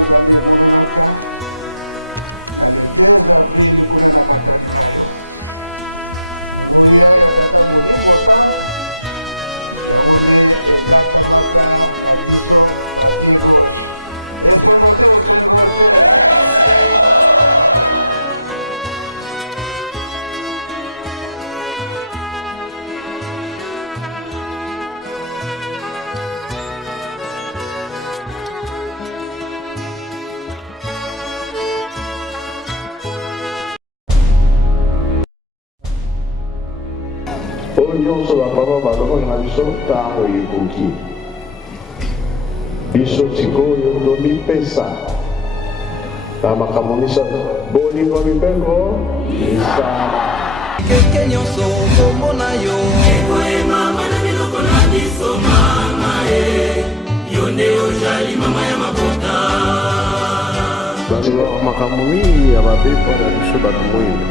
Nzambe monanaka na le 2 avril kuna na Matadi Mayo nguya ya tata Moningo Sam yango nde ezatamaka na biso bapie gauche esengo te osengo te nyonso bapapa balobaka na biso ntango ekoki biso sikoyo tomipesa na makambo misato bolingo mibeko misala keke nyonso kombo na yo ekoyema mana biloko na biso mama yo nde ozali mama ya mabota balobaka makambo mingi ya babepo na biso bato moyindo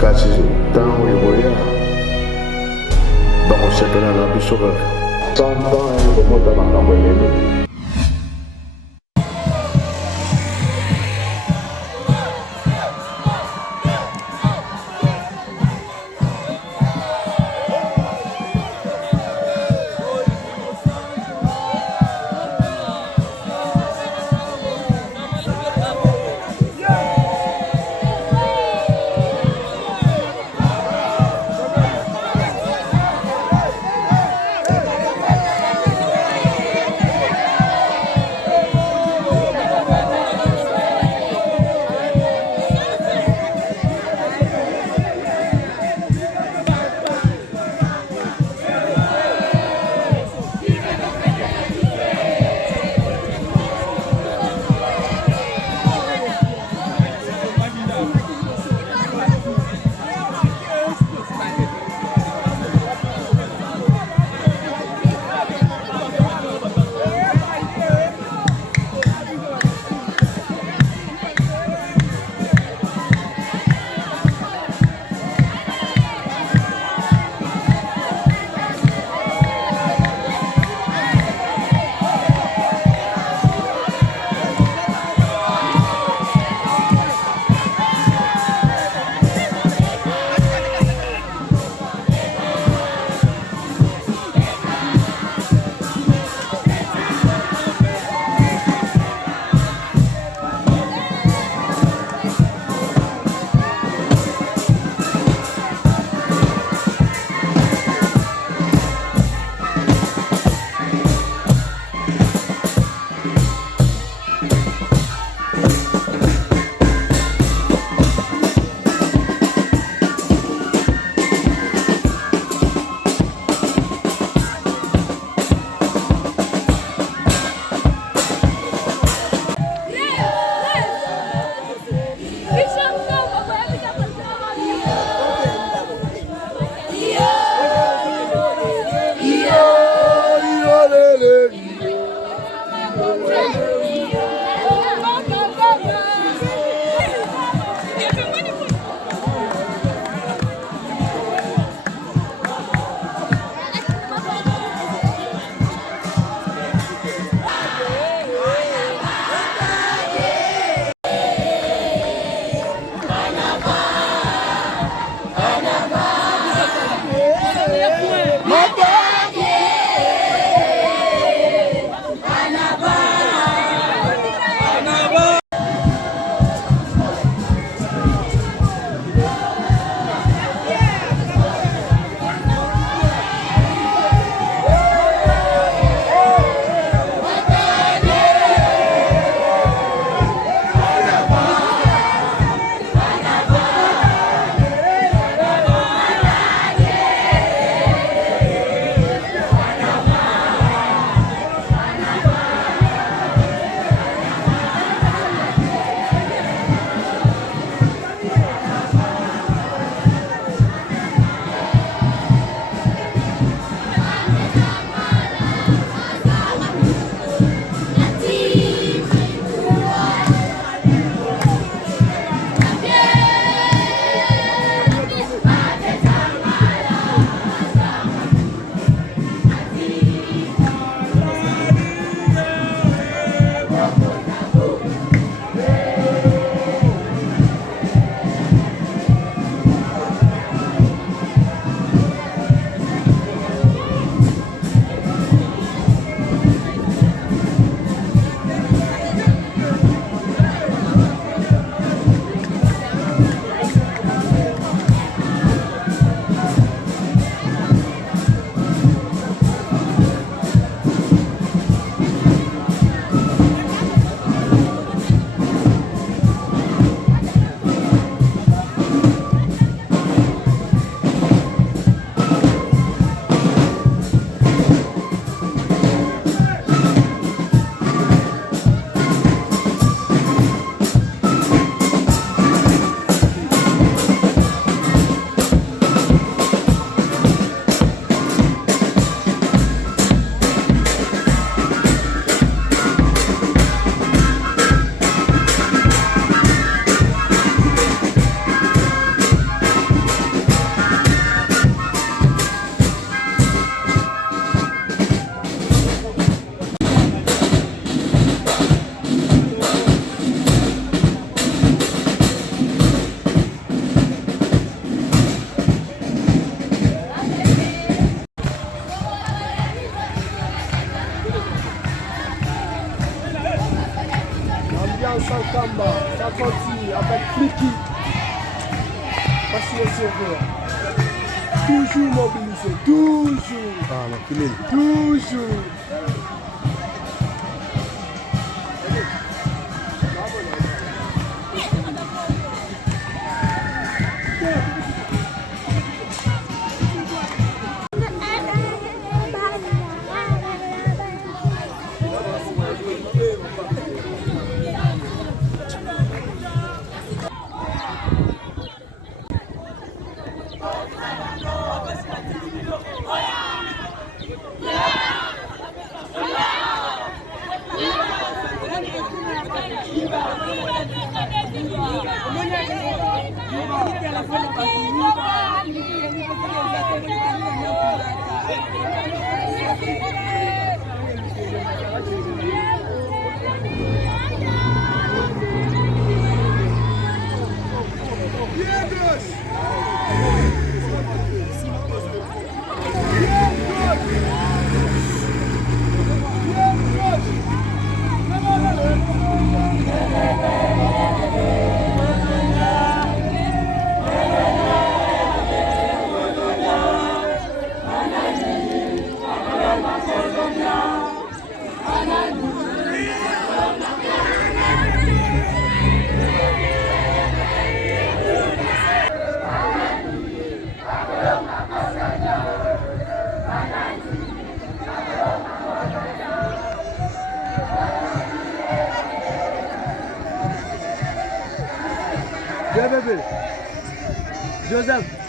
kasi ntango eboya bakosepela na biso kaka santan ekomota makambo elele sans Kamba, ça continue avec Friki. Voici le sauveur. Toujours mobilisé, toujours. Toujours. Viens bébé. Joseph.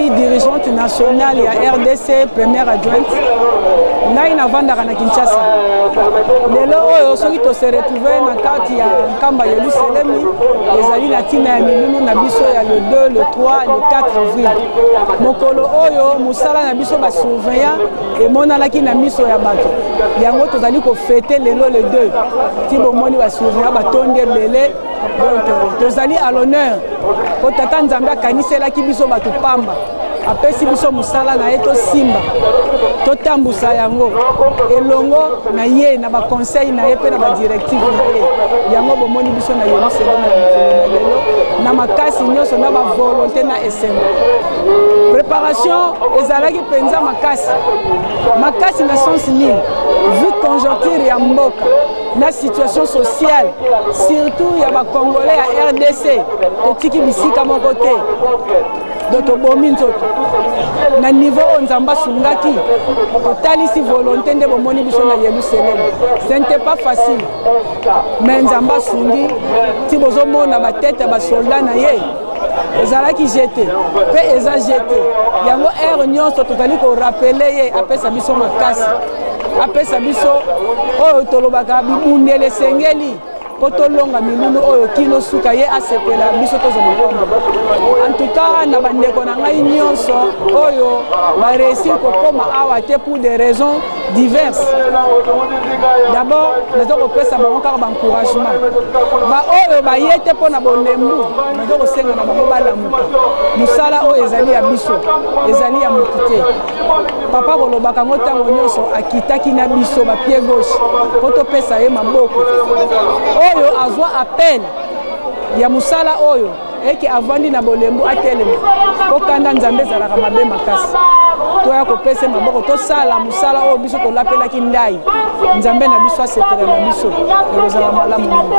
nazali dirigeante nationale ya RDC première adjointe ngai navandaka na Kinshasa. Lelo oyo soki tose retrouver na kati ya nkamba Yelusalemi ezali na ntina ya milulu na biso ya le 2, le 3, le 4 avril. Mokolo oyo musala na biso basurveillant emonanaki na miso ya bato. Yango tozali kofete lelo le 2 ti bomoni basurveillant batondi ebele. Donc tozali à l'honneur po tata Nzambe akaniselaki biso bato pamba apesi biso musala na ye tosimba totambusa yango elongo na ye na baconseil na ye mpe na badirective na ye yango bomoni biso na Yelusalemi na lelo na makasi nyonso na bavolonté na esengo. Préparation ezalaki mpenza makasi na sens nini vu conjoncture ya mboka na situation sociale surtout ya bakongolais ya RDC totiki bisika moko te donc tobomi nzoto na niveau oyo Nzambe asungaki totalisi volonté nde bomoni biso na Yelusalemi. Ce n'était pas facile mais Nzambe asungi ti bozomona batete ya basoldat na ye ezalaki jeté mpe eza jeté yango ere nyonso tozali korapele ye apesa biso makasi apesa biso oyo tolobaka bibundele esengeli po tolonga milulu oyo kino suka ye asepela biso tozoma kombo. En tout cas na bandeko na ngai nyonso oyo bareusir kokoma awa te pour des raisons diverses. D'abord nazo kopesa bango kaka baencouragement oyo baye te mpo na bolembu nazo kosenga na bango balamuka musala oyo ezali ya biso ezali ya motu te. Papa kolobaka ngo ntango nyonso akitaki na biso bapie gauche po topesa ye maboko oyo azwa appel ya musala oyo eke avandi na bolembu atelema okanda Nzambe ezalaka mabe makasi toya kopesa maboko tosala musala oyo biso tolapelaki ndai Nzambe na biso asepela na biso ekozala malamu mingi.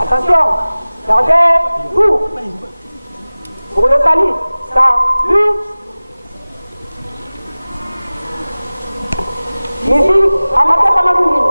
Attention, gardez-vous. Pour le calice, salut. Musique, amateur Kamarouni.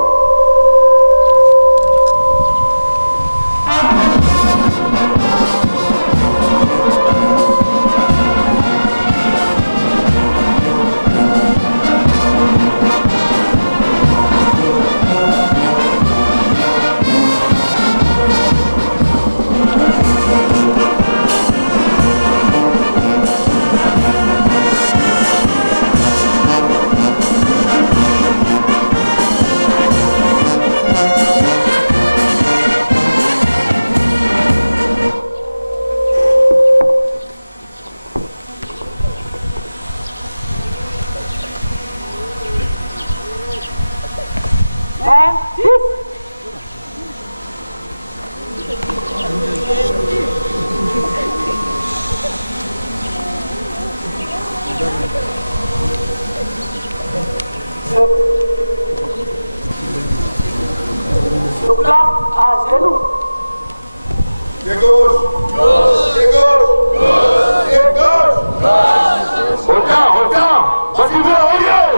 Donc là, à genoux. De gauche. De gauche. De gauche. Autant. Vas-y, viens, on y est.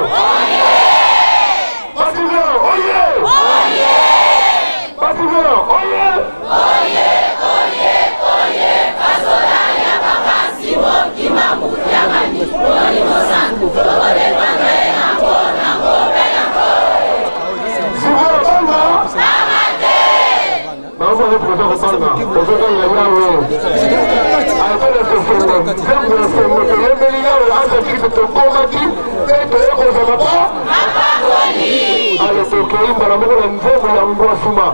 tokoimba na moko na nzembo ya ngwasuma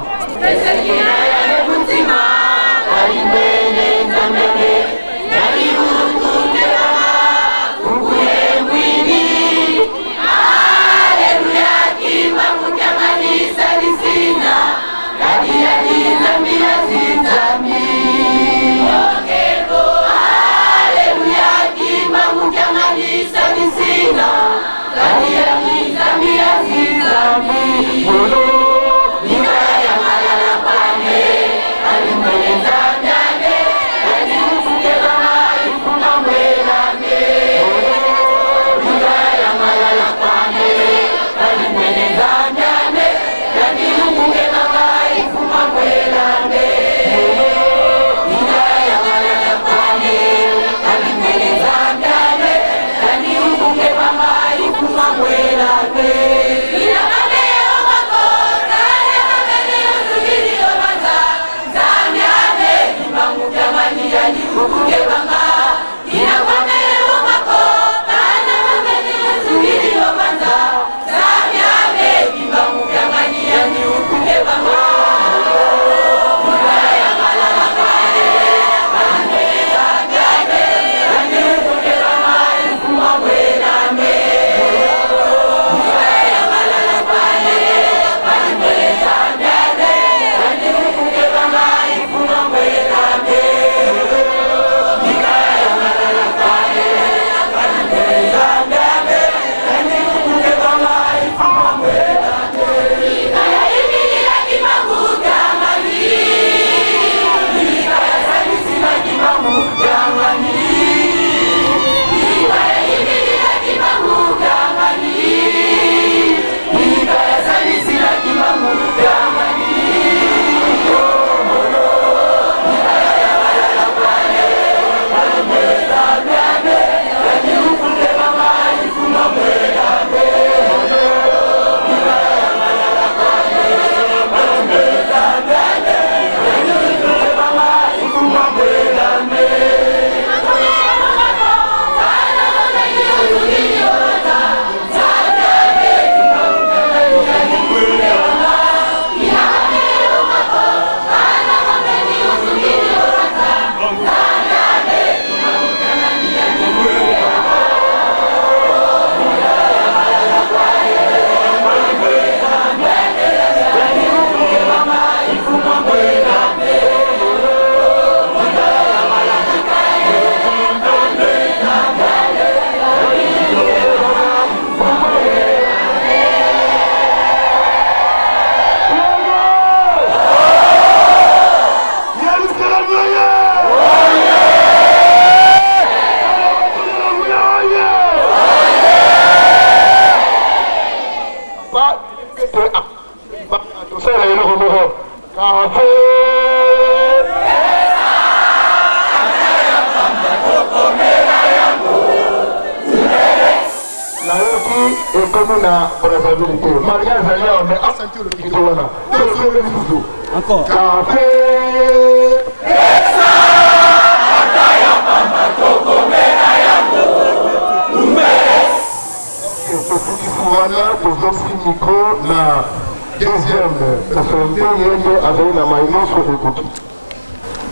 Encore.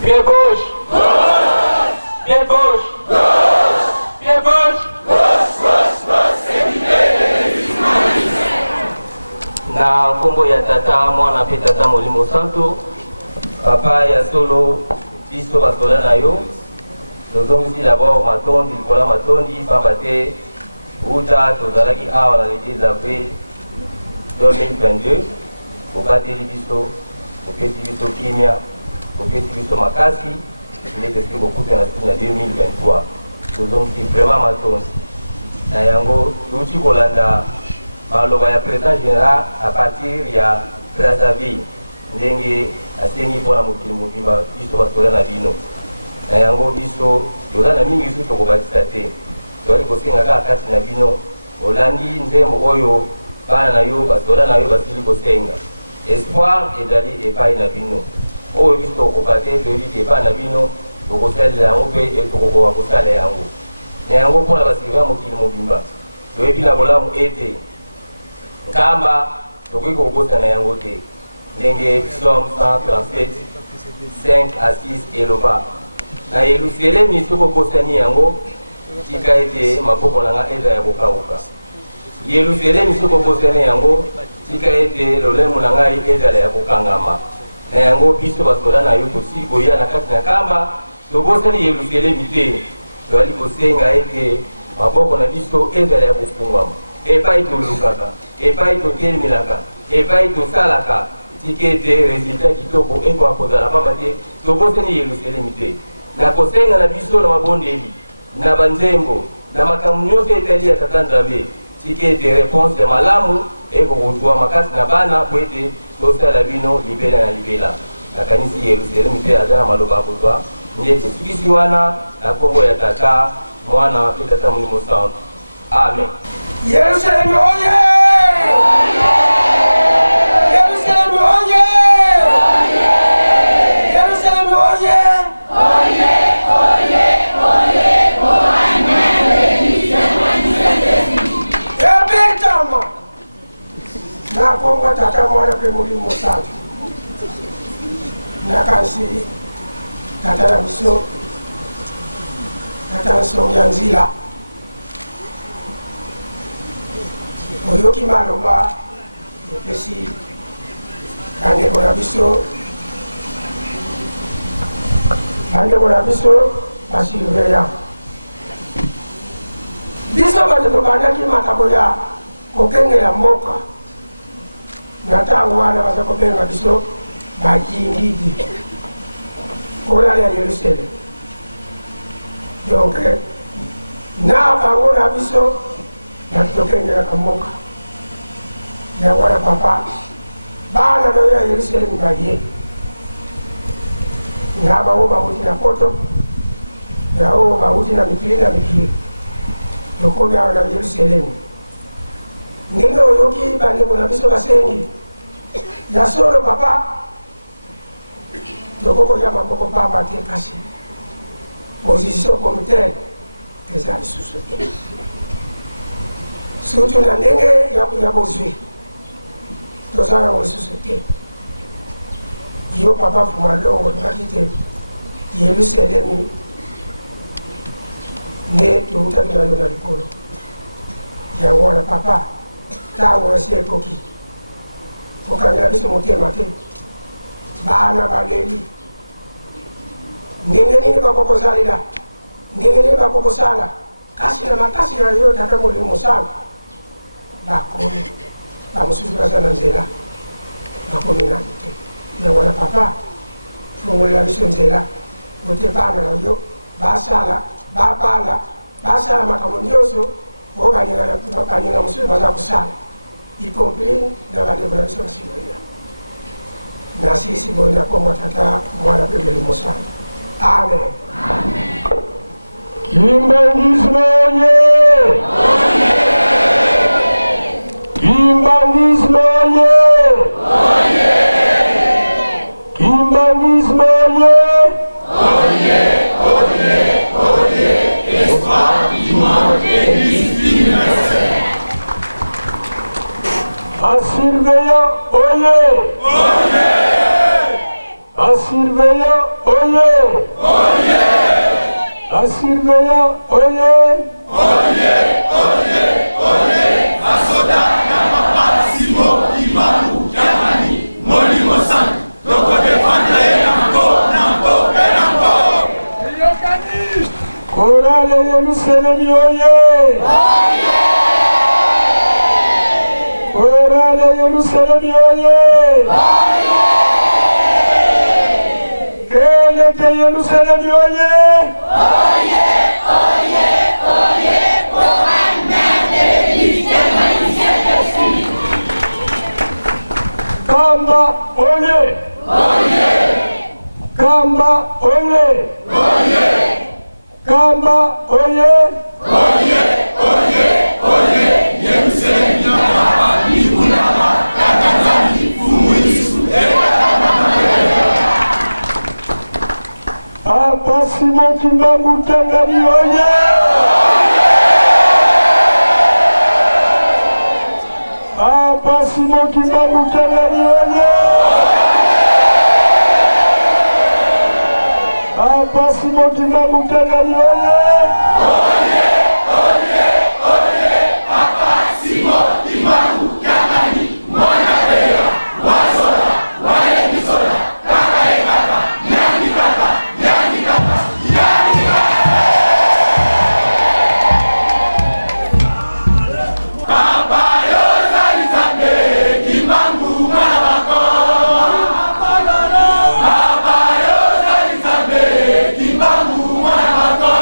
Pied gauche. Pied gauche. Pied gauche. Na nkombo ya tata mwana pe tata Molimo Santo papa ya solo biso basola na yo tozongisi d'abord matondi likola matondi pamba te uta tozalaki awa na le 10 avril 2022 obateli biso opesi biso kimia opesi biso makasi ndenge soki kokuta na siku na 2023 tozongisi vraiment matondi na yango touti kolanda maloba ya président général à partir ya Brazzaville ndenge asengi mpona mokili mobimba biso basola na bino na yango biso toza na mingi biso tokobakisa te toali kosenga kaka kati na bino olandi nzembo oyo bana na yo basola na yo basili kosenga espoir ezali epai na bino oyo biso tokoka te toyebi epai na bino tokosalela yango mpe tokokoka kosala yango na yango mpona basili ya mokili mobimba toyebi na bolamu ete nkamba tokoki kobosana yango te ndenge Psaume 137 5 à 6 eloba na Yelusalemi soki obosani yango tika ete maboko na nga eza ya kokauka. Yelusalemi soki obosani yango tika ete lolemo na ngai ezala ya kokangama. Na yango biso basoda na yo tosili koya na kati na kamba tobosani Yelusalemi te toali kosenga ete maboko na biso ezala ya kofungwama epai tolukaka epai totelemelaka epai tosalaka tika ete resultat kitoko ekoka kozala pamba te tobosani Yelusalemi te na kosenga na biso na mabondeli na banzembo na makambo nyonso etali ya tata Nzambe tika ete réponse ya malamu ekokozwa makasi na bana po ete tosala bino libela na libela. Nakanisi Yelusalemi te aza na maloba akozwa nde tosikisi wana na kombo ya Tata Mwana pe Tata Molimo Santo. Amen. Yerusalemu oye! Yerusalemu oye! Yerusalemu oye! Ebetama! Na kombo Tata Mwana pe Molimo Santo. Nakanisi Tata na biso Tata Nsonga Nzila oyoki maloba epesi bandeko na biso basurveillant biso bato tobandaki makambo ya kokengela mboka na ntango wana baza kobenga biso bajingidi kolala ya Yerusalemu. Donc na bango na biso nakitokengelaka mboka yango ya papa bana na ya Yerusalemu baye nga bango bauti na poto yao bauti na mikili tokomi awa na Yerusalemu ndenge oyoki bandeko na biso basengi ya solo papa tokokoya maboko pamba te kasi position communautaire eza lisusu te surtout na ndenge ya bozwi toza yango lisusu te. Yo papa fuma longo tokaki te Yelusalemi nde toutaki na yo na likolo yango wana papa ntango yasi ekoki okangela biso motema te bana baleli ndenge nini bakokozalela ndenge nini bakokosala kasi na makasi na yo Tata Molimo Santo bakomi bamosusu baza na nzela bakomi nani te yango na papa fungolela biso nzela ote bana na yo basala babala basala makambo nyonso oyo baninga mosusu baza kosala y compris na bandeko na biso basurveillant. Nasisi bonda kombo Tata Mwana pe Molimo Santo. Amen. Kimbangisme oye! Kimbangisme oye! Kimbangisme oye! Espoir dimanche et universel. Assurveillant oye! Assurveillant oye! Assurveillant oye! Asoda Namapa Simo Imaru Yamani Molimo Santo. Toko defendre Nampo. Chorale Yerusalemi oye! Chorale Yerusalemi oye! Keleke Yerusalemi oye! Kamba oye! Kamba oye! Kamba oye! Apa Simon Kimbangu Tangani oye! Papa Simon Kimbangu Kyangani oye! Papa Simon Kimbangu Kyangani oye! Papa Simon Kimbangu Kyangani mwana wewe wasoda wale misoda kaka ekaka nyani kaka nyani kaka nyani kaka Papa yoza izambe Kimbangu mwana wako Papa yoza izambe Kimbangu mwana wako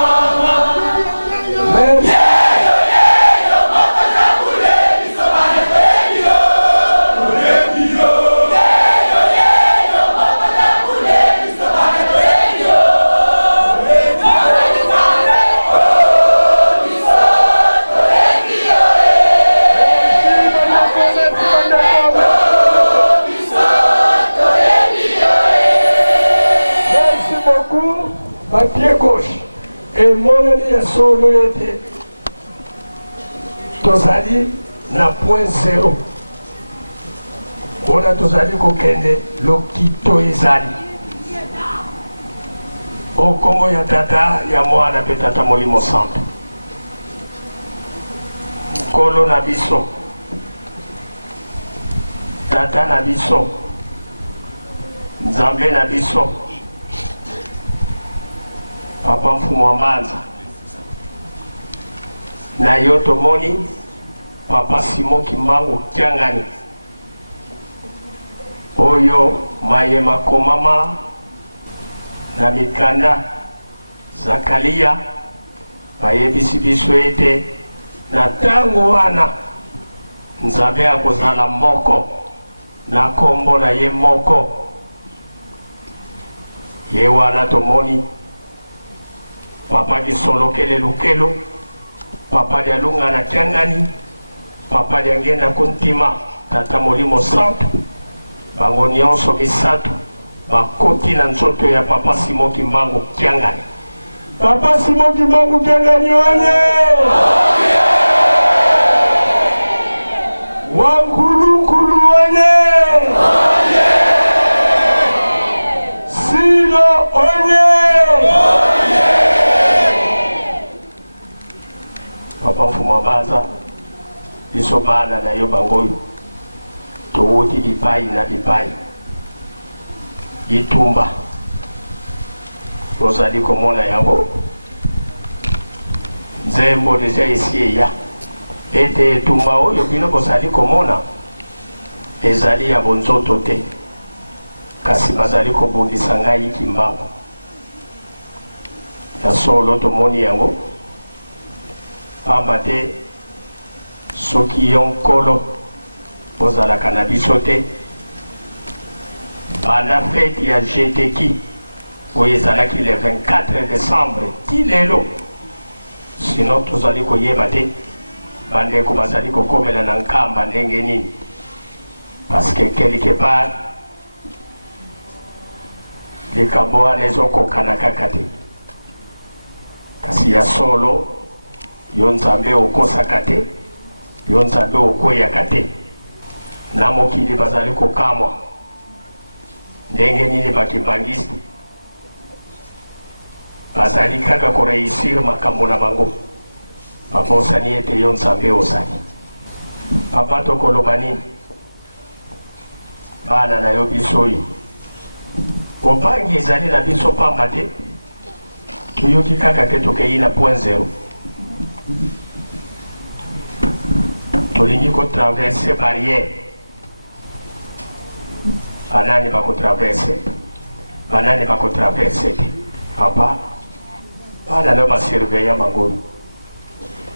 Pied gauche et mon ami solo était tozali na point zéro. Ona tozali kokende lokito ezali. Okombo ya tata ya mwana pe tata Molimo Santo. Kolo na biso. Tata na biso. Nzambe na biso. Papa Mfumu Mbanza na yo tomoni Papa Simon Kimbangu Kyangani oyo mayema komama na mikanda Zakalia bayebisi biso ete na tango wana Nzambe akozala moko na kombo na ye moko ye wana tomoni Papa di solokele lukelo, Papa di alunga na Kyangani, Papa di angena kuntima, tata Molimo Santo, bango nyonso bisatu, bakoti na nzoto ya Papa Simon Kimbangu Kyangani. Papa Simon Kimbangu Kyangani oye! Wankulu oye! Silo oye! Papa Mfumu Mbanza biso bana na yo bangoyo towuti bipai na bipai itumba ozali komona yango nzembo deja esi eya ete etumba oyo bino bozali komona ezali ya bonzoto te kasi bazali kobundisa ngai Kimbangu ya solo tomoni yango pamba te soki yo nkolo ozalaka na biso te banda fete ya jeteki oyo ezalaki le 24 décembre ti lelo sino tozali koyeba te bandeko bazali kokomela na nkamba ndenge nini parce que quelque part likambo wana ezokokana kaka te kasi ya solo yo Nzambe okosaka te yo Nzambe okweyaka te na mokili bazali kokamwa ndenge nini bakimbangisi bazali kaka koreisir makambo na bango babosani ete yo Nzambe ozali papa tokoloba nini bana na yo biso oyo kobangi ezali na biso pamba te toyoki kaka te tokei na point zéro tolingi kotraverse barrière banani bakotraverse banani bakotraverse te papa bana na basurveilla bangoyo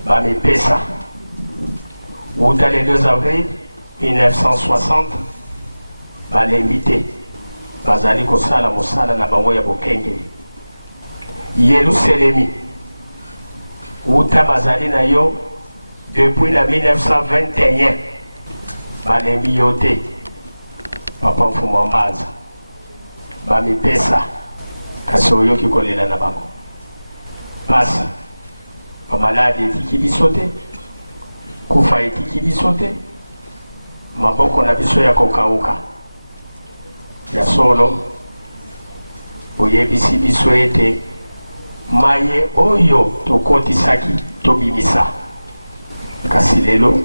bamipesa uta le 2 avril 1960 balembi te bazali kosala mosala na bango ya bokengeli Yerusalemi uta bazali na yo depuis la 1921 balembi yo te papa Mfumu Mbanza bamipesa kasi oyoki kolela na bango pasi bamaladi etiki biso te kufa etiki biso te maboko na biso ya kokauka ya solo oyebisi biso ete maye oyo tokotisaki tobimisa kasi lelo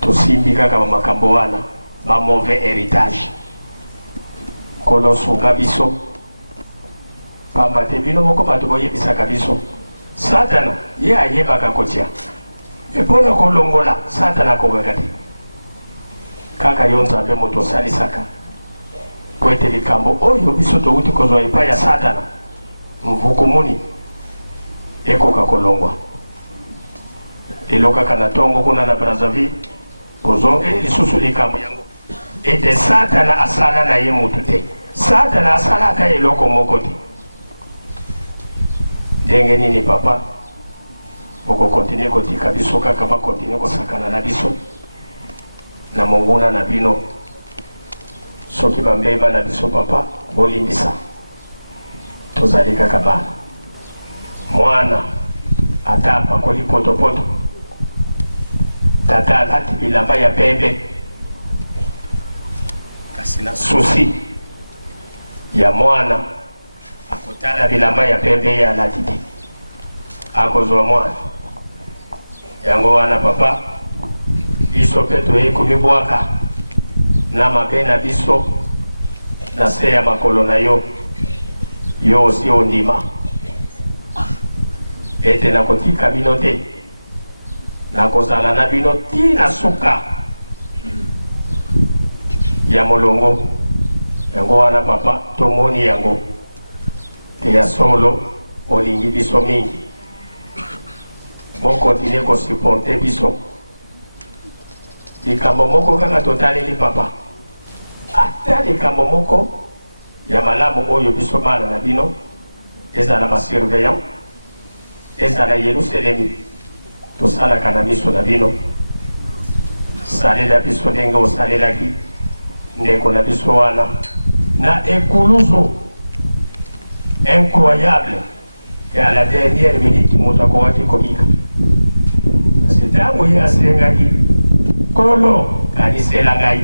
tosimbi kaka makambo wana ba mauvais héritage kolosunga biso pamba te bino moko bato boyebisaka biso satana ye ayebaka kotia epona kolongola satana akokaka te kaka yo nzambe moto osalisaka po ete likambo oyo biso touti kozwa epai ya satana mvukumuni ekoka kolongwa lelo kaka na ntongo kuna na Brazzaville kozongeli lisusu likambo yango ete satana asala na ye mutu te satana asalaka eloko moko te ndenge nini papa okokontinue kotika biso kaka bakontinue kosakana na biso na monguna na bino soki bambeba na biso papa bolimbisa tozali kaka bana mwana ata apakoli potopoto tata alati bilamba ya pembe kasi na susi ya mwana akotala bilamba ya pembe ye alati te akozwa mwana yango wana papa biso mpe toyei komibwaka na mabe na biso na se ya makolo na yo yo osi ondima ete nakotika bino te nakozala na bino tina suka ya molongo yango wana papa tomoni yango te ya solo olingi biso mingi bokontinue kosupporte biso likambo moko kaka totaleli papa ata likambo moko ya malamu oyo biso bana na bino ezala basurveillant ezala Yerusalemi tosalaka na miso na bino salela biso ndenge osalelaki ndeko na biso wana na ekuluzu incroyable ya la dernière minute moto akokaki kobika kasi ntango ye asengaki kolo kanisela ngai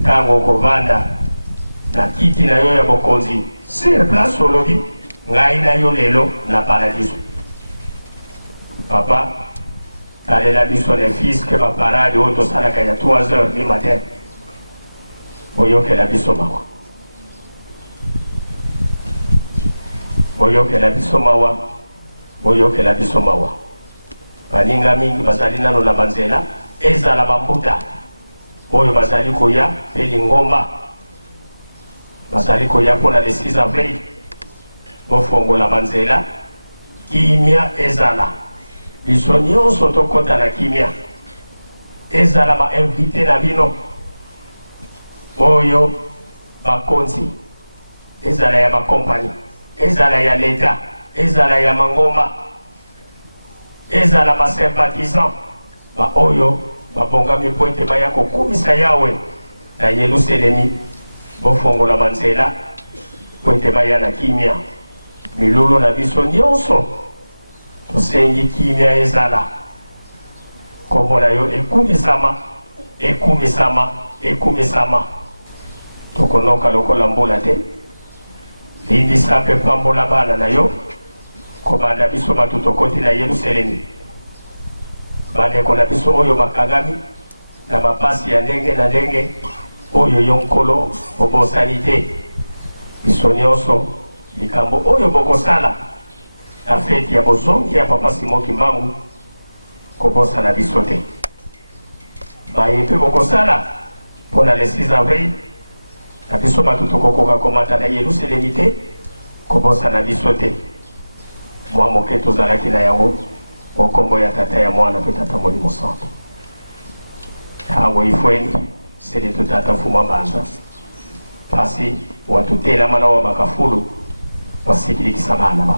ntango okovanda na kiti na yo ya bokonzi sur place olobi ngai na yo lelo na paradiso papa talela biso les fils ke baparade oyo tosalaka ya 3h du matin boyokela biso mawa boyokela biso mawa boyokela biso mawa baninga mingi bazali nano na banzela ezala bambuta oyo bazali koya mpe lingomba bazali koya mpona le 6 avril bofongola banzela kimia ezala biso nyonso tokota na kimia ezala bainvite na bino oyo bakonzi ezala ya bakompani ezala ya leta ezala ya mangomba ezala basympathisant ba oyo babongami po ete baya kokumisa yawe na Yerusalemi bofongola banzela po ete baya na kimia milulu na biso nyonso tosengi kimia ezala kombo na yo ekumisama ekumisama ekumisama tokonoka lokola mbula te limbisa mpe pambola bana na yo kobanda biso bato tokoti na Yerusalemi bandeko na biso oyo bakangami na mapasi ya ndenge na ndenge oyo yo nkolo obosani te biso nyonso likambo oyo bokosala na feti ya bozongi ya papa Simon Kimbangu kobosana biso te baye mpe bokosala mpona le 6 avril na biso bato tokokoka komata na Yerusalemi te kobosana biso te mwa moke tozalaki na yango okombo ya tata ya mwana mpe tata molimo santo ntango ifweni sele totata mfuma mbanza pasi watutelama na wa bakafulu wasikilikisa bana ba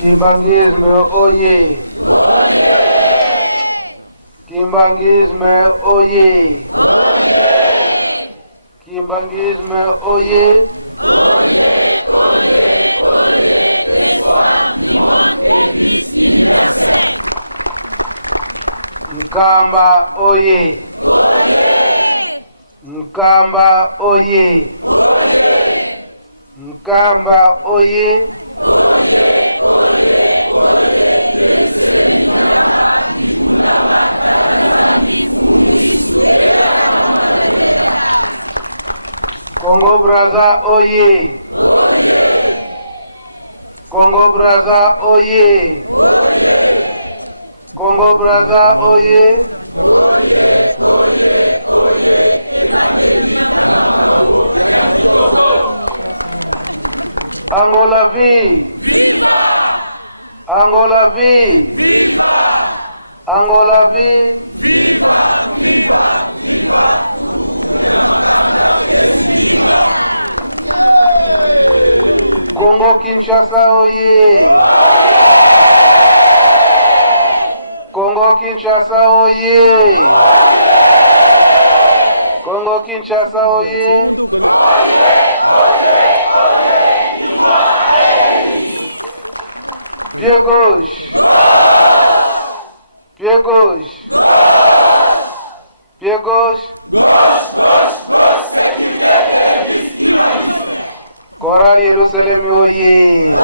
Kimbangisme oye! Oye! Kimbangisme oye! Oye! Kimbangisme oye! Oye, oye, oye, l'espoir du monde Église universelle. Mkamba oye! Oye! Mkamba oye! Oye! Mkamba oye! Oye, oye, oye, Congo Braza oye! Oye! Congo Braza oye! Oye! Congo Braza oye! Oye, oye, oye, Angola vie! Viva! Angola vie! Viva! Angola vie! Viva! Viva! Viva! Congo Kinshasa oye! Congo Kinshasa oye! Congo Kinshasa oye! Pied gauche! Pied gauche! Pied gauche! Sécurité de l'Église humaniste. Kora Yerusalem oye!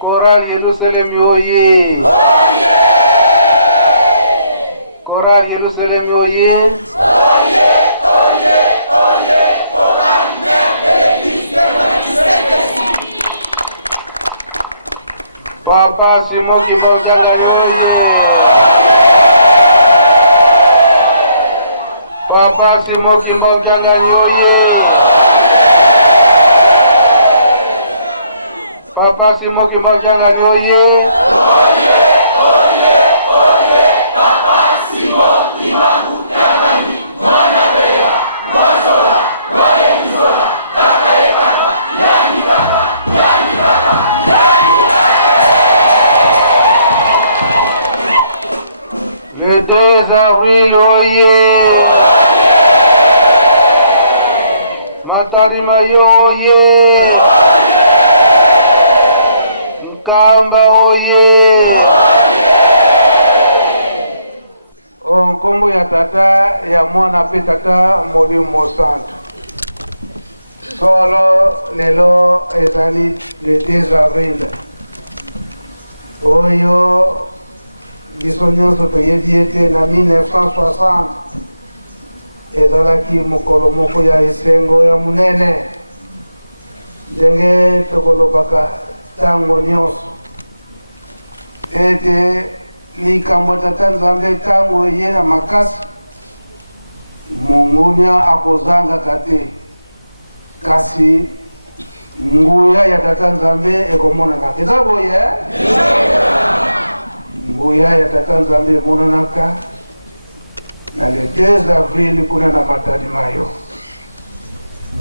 Kora Yerusalem oye! Kora Yerusalem oye! Papa Simon Kimojanga oye! Papa Simon Kimojanga oye! Papa Simon Kimojanga oye! Le 2 avril oye! Matari Mayo oye! Mkamba oye! Nkombo ya tata ya mwana pe tata Molimo Santo. Solo lelo ezali le 2 avril. Oyo biso nyonso toyebi ete na 1960 ezalaki mokolo moko ya esengo ya munene ndenge tokolobaka ntango nyonso ete likambo tata Nzambe ntango eye na makasi mongunia akozangaka te kasi nguya ya tata Nzambe ekomonanaka eza boye nguya ya tata Nzambe emonanaka na le 2 avril kuna na Matadi Mayo.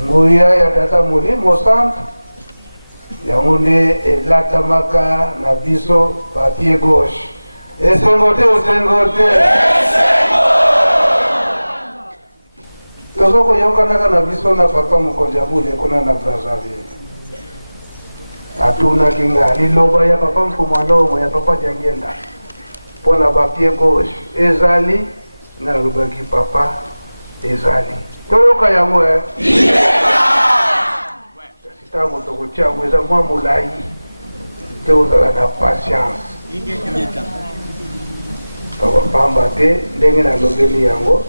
Nguya ya tata Molimo Santo yango nde elatamaka na biso papier gauche. Esengo te osengo te. Tozoko yokanaka na biso na papa mokonzi ya bule kuna na Brazzaville. Atunaki nga liloba ya papa Mfumalomo ya papa Jangenda pona papier gauche ezali na lubaki papa ezali. Toyoka yango kasi tango tokotiango eza mwa molai te ozala na patience pamba te ndenge nalobeli yango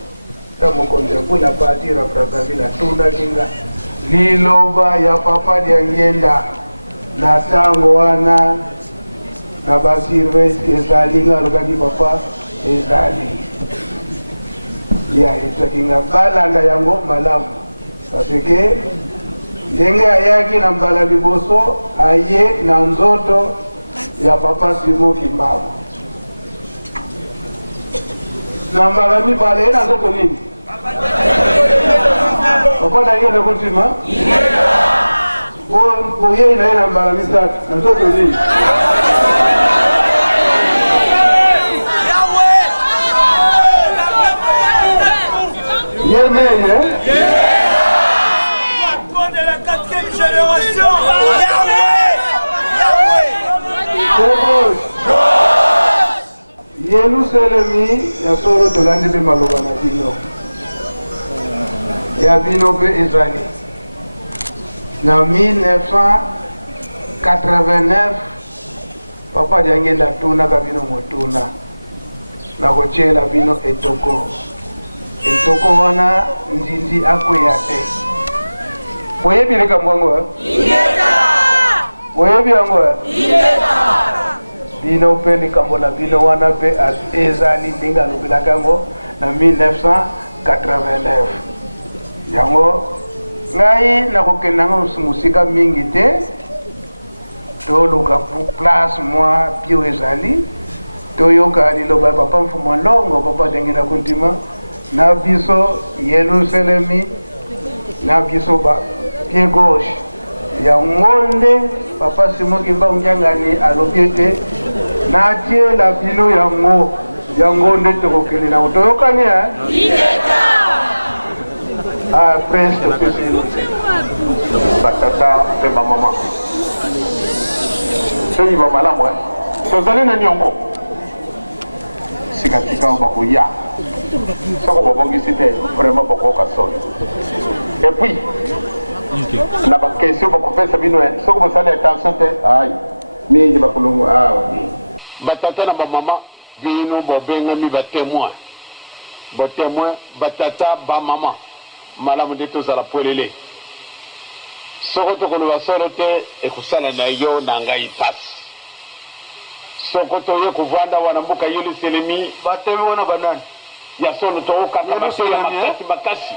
ta mokonzi ya bula batira Brazzaville atunaki nga liloba ya papa Jangenda na tango wana na basirve ezali nga alobaki papa ezali ya etaki nga balanda yango malamu parce que ndenge ayaki na mbala liboso aye na nzoto ya papa Simon Kimbangu na mbala mibale na nzoto nini papa na ye na kotima boye na ina mbara misatu na toto nini Yémen, On est la 4e génération. Yerusalemi ya soro tolandi pe maloba na bino ya bino pe ezali na 1989 papa jangenda tuna ka bino motuna na kochela bino etoko wana njinji akwea te boyebi ka mwango boyebi yango bino pe likambo na bino wana pe ezali ndenge alobelaka yango na 1989 yango ngai nakokende nango mosika mingi te toluka place mwa pio ezali toyoka liloba papa mfumo ndongo papa ndenge na kontima na biso Yerusalemi na biso ba pied gauche ya ngonde papa Simoki Mbangangani alobiete na tie la bino ya ngonde tokokeli na utoyokani prince de Pesino batata pe mama soyi ba malamu tozali na nyongo sikatika bakoya soko bobongisi te vraiment bokoka solo et puis na ba question bakopesa bino soko bosali attention te ai mingi bakulungu batata na bamama bino bobengami batémoin batata bamama malamu nde tozala polele soko tokoloba solo te ekusala na yo na ngai pasi soko toye kuvanda wana mbuka Yerusalemi batemi wana banani ya solo tookaka makasi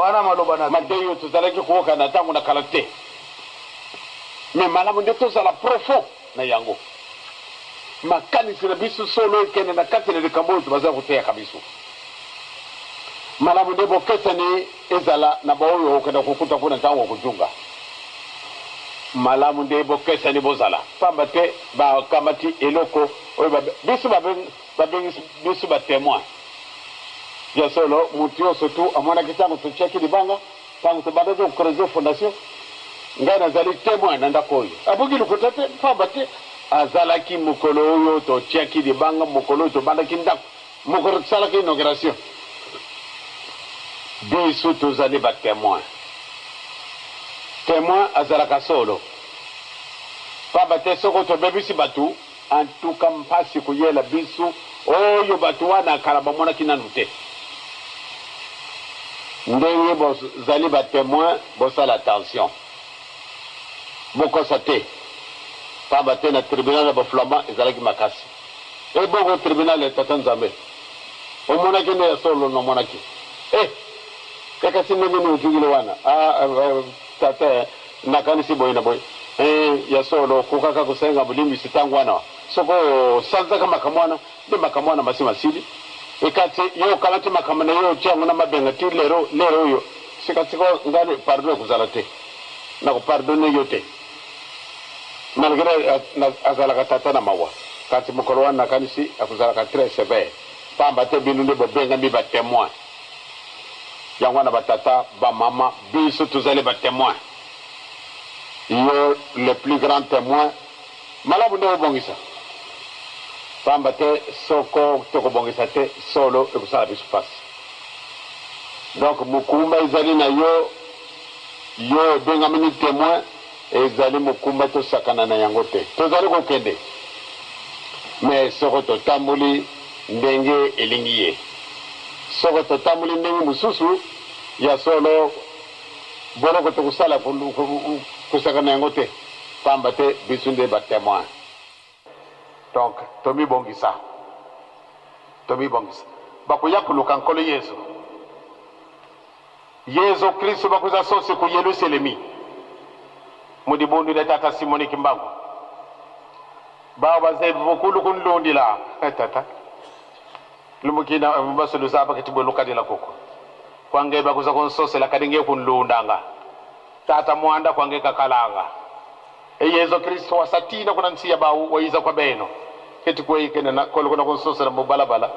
wana maloba na mateyo tozalaki kuoka na tango na kalate me malamu nde tozala profond na yango makanisi na biso solo ekende na kati na likambo oyo tobaza koteyaka biso malamu nde bokesani ezala na baoyo okenda kokuta kuna ntango okujunga malamu nde bokesani bozala pamba te bakamati eloko oyo biso babengisi biso batémoin ya solo mutu nyonso tu amonaki ntango totiaki libanga ntango tobandaki kokreze fondation ngai nazali témoin na ndako oyo aboki lokota te pamba te azalaki mokolo oyo totiaki libanga mokolo oyo tobandaki ndako mokolo tosalaki inauguration biso tozali batémoin témoin azalaka solo pamba te soko tobebisi bato antuka mpasi koyela biso oyo bato wana akala bamonaki nanu te ndenge bozali batémoin bosala attention bokosa te pamba te na tribunal ya baflamand ezalaki makasi ebongo tribunal ya tata nzambe omonaki nde ya solo nomonaki kakasi ndenge ni ojungile wana tata nakanisi boye na boye ya solo kokaka kosenga bulimbisi ntango wana soko sanzaka makambo wana nde makambo wana masi masili ekati yo okamati makambo na yo otiango na mabenga ti lero oyo sikasiko ngani pardon ekozala te nakopardone yo te malgré azalaka tata na mawa kati mokolo wana nakanisi akozalaka très sévère pamba te bino nde bobengami batémoin yango wana batata bamama biso tozali batémoin yo le plus grand témoin malamu nde obongisa pamba te soko tokobongisa te solo ekusala biso pasi donc mokumba ezali na yo ebengami ni témoin ezali mokumba tosakana na yango te tozali kokende mais soko totamboli ndenge elingi ye soko totamboli ndenge mosusu ya solo boloko tokusala kusakana yango te pamba te biso nde batémoin donc tomibongisa bakoya koluka nkolo yesu kristo bakoza sose ku Yerusalemi mudibondi de tata Simoni Kimbangu baba ze bokulu kunlondila tata lumukina basolo zaba ketibwe lokadela koko kwange bakoza konsose la kadinge kunlondanga tata mwanda kwange kakalaga Yesu Kristo wasatina kuna nsia ba waiza kwa beno keti kwa ikene na kolo kuna konsosera mubalabala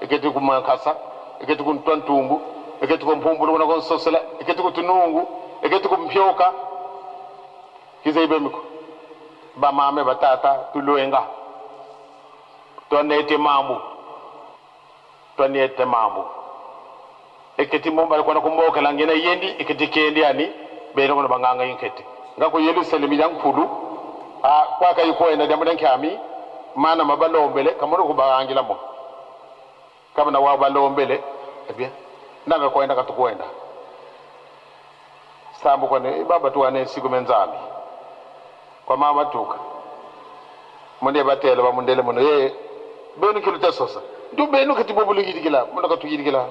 eketi kumakasa eketi kuntwantungu eketi kumpumbu kuna konsosera eketi kutunungu eketi kumpyoka kizaibe miko ba mame batata tuluenga tonete mambu eketi momba kwa kumboka langena yendi eketi kendi ani beno kuna banganga yinketi ngako Yerusalemu yankulu kwa kayikoenda jambo nkami mana mabalombele kamoro kubangila mo kama na wabalombele ebya nanga kwenda katukwenda sambu kone baba tu ane siku menzambi kwa mama tuka munde batele ba mundele muno beno kilo tasosa ndu beno katibobulu gidigila muno katugidigila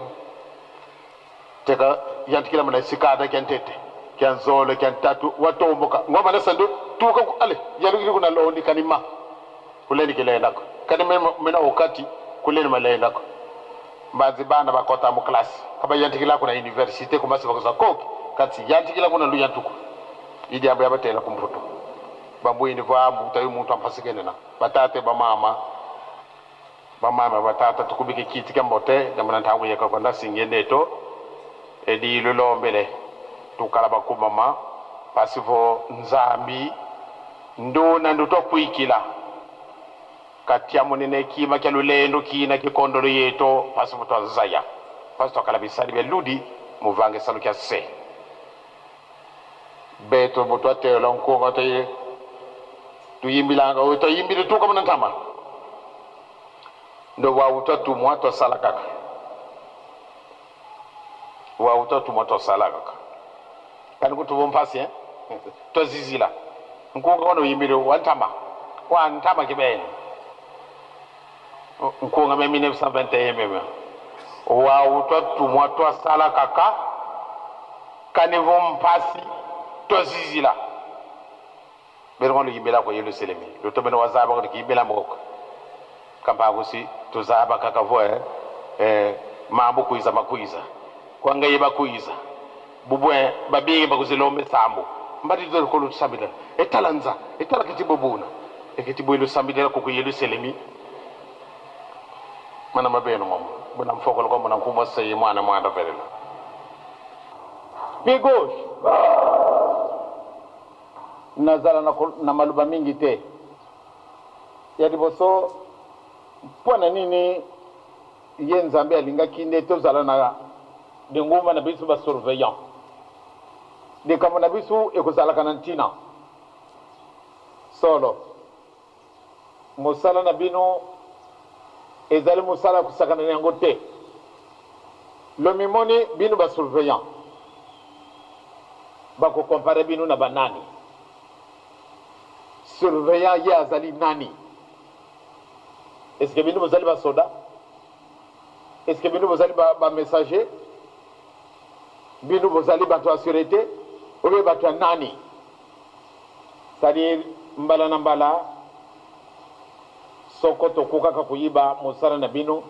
teka yantikila mana sikada kyantete kyanzolo kyantatu watomboka ngoma nasandu tuka ale yalugi kuna londi kanima kuleni kilendako kanima mena wakati kuleni malendako bazi bana bakota mu class kaba yantikila kuna university kumasi bakoza koki kati yantikila kuna lu yantuko idi abo yabatela kumputo bambu indi vamu tayu muntu ampasikene na batate ba mama batata tukubike kiti kambote jamana ntangu yeka kwanda singendeto edi lulombele tukala bakumama pasivo nzambi ndona nduto kuikila katia munene kima kya lulendo kina kikondolo yeto pasivo twanzaya pasivo kala bisali beludi muvange salu kya se beto boto atelo nkonga taye tuyimbilanga oto yimbile tuka munantama ndo wa utatu mwato salakaka wa utatu mwato salakaka kan kutubo mpasi to zizila nkunga wono yimbile wantama kibeni nkunga me 1921 meme wa utatu mwato salakaka kanivo mpasi to zizila berongo yimbela ko Yerusalemu lo to beno wazaba ko yimbela moko kamba gusi to zaba kaka voe mambo kuiza makuiza kwanga yeba kuiza bubwe babingi bakuzilombe sambo mbati to ko lusabida etalanza etala kitibobuna ekitibo ilusambidela ko Yerusalemu mana mabeno mama buna mfoko ko mona kumo sey mwana verela bigos nazala na maluba mingi te yadiboso pona nini ye nzambe alinga kinde tozala na denguma na bisu ba surveillant de kama na bisu ekozala kanantina solo musala na bino ezali musala kusakana yango te lomimoni bino ba surveillant bako compare bino na banani surveillant ya azali nani? Est-ce que bino bozali ba soda? Est-ce que bino bozali ba messager? Bino bozali ba to sécurité? Ou bien ba to nani? C'est-à-dire mbala na mbala sokoto kokaka kuyiba musala na bino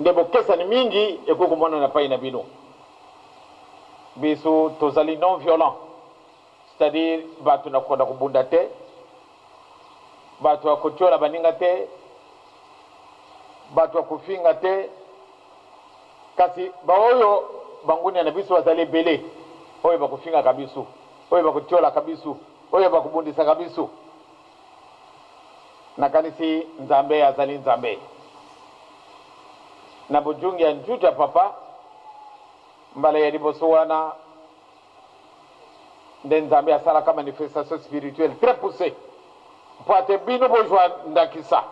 ndebo kesa ni mingi ekokumona na pai na bino biso tozali non violent. C'est-à-dire batu na koda kubunda te batu akutiola baninga te batu akufinga te kasi baoyo banguni na biso bazali bele oyo bakufinga kabisu oyo bakutiola kabisu oyo bakubundisa kabisu na kanisi nzambe azali nzambe na bujungi ya njuta papa mbala ya liboso wana nde nzambe asala ka manifestation spirituelle très poussée poate bino bojwa ndakisa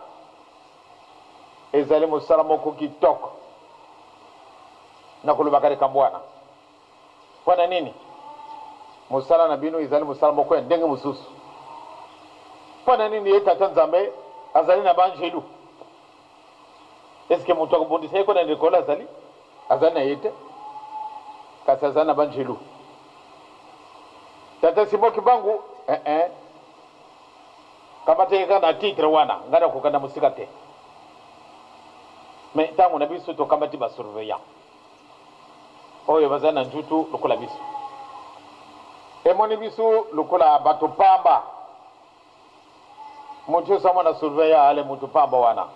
ezali mosala moko kitoko na kulubaka likambwana mpona nini mosala na bino ezali mosala moko ya ndenge mosusu mpona nini ye tata nzambe azali na banjelu eske moto akobundisa ye ko na likolo azali na ye te kasi azali na banjelu tata simoki bangu kama teka na titre wana ngana kokanda musika te mais tangu na biso to kama ti ba surveillant oyo bazana njutu lokola biso emoni bisu lukula batu pamba mutu sama na surveya ale mutu pamba wana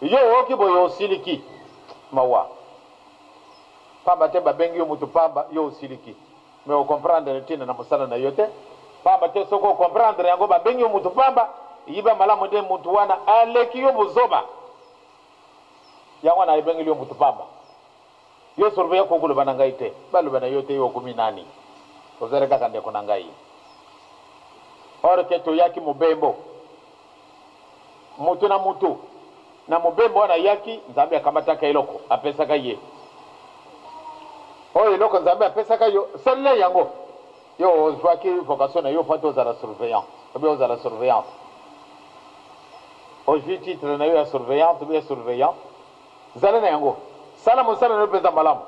yo oki boyo siliki mawa pamba te babengi yo mutu pamba yo siliki me o comprendre tina na musala na yote pamba te soko comprendre yango babengi yo mutu pamba yiba malamu de mutu wana aleki yo buzoba yango na ibengi yo mutu pamba yo surveya ko kulo bananga ite balu bana yote yo 18 ozere kaka ndeko na ngai ore keto yaki mubembo mutu na mubembo wana yaki nzambe akamataka iloko apesaka ye oyo iloko nzambe apesaka yo sale yango yo ozwaki vocation na yo pato za la surveillance obi za la surveillance ozwi titre na yo ya surveillance obi surveillant zala na yango sala musala no pesa malamu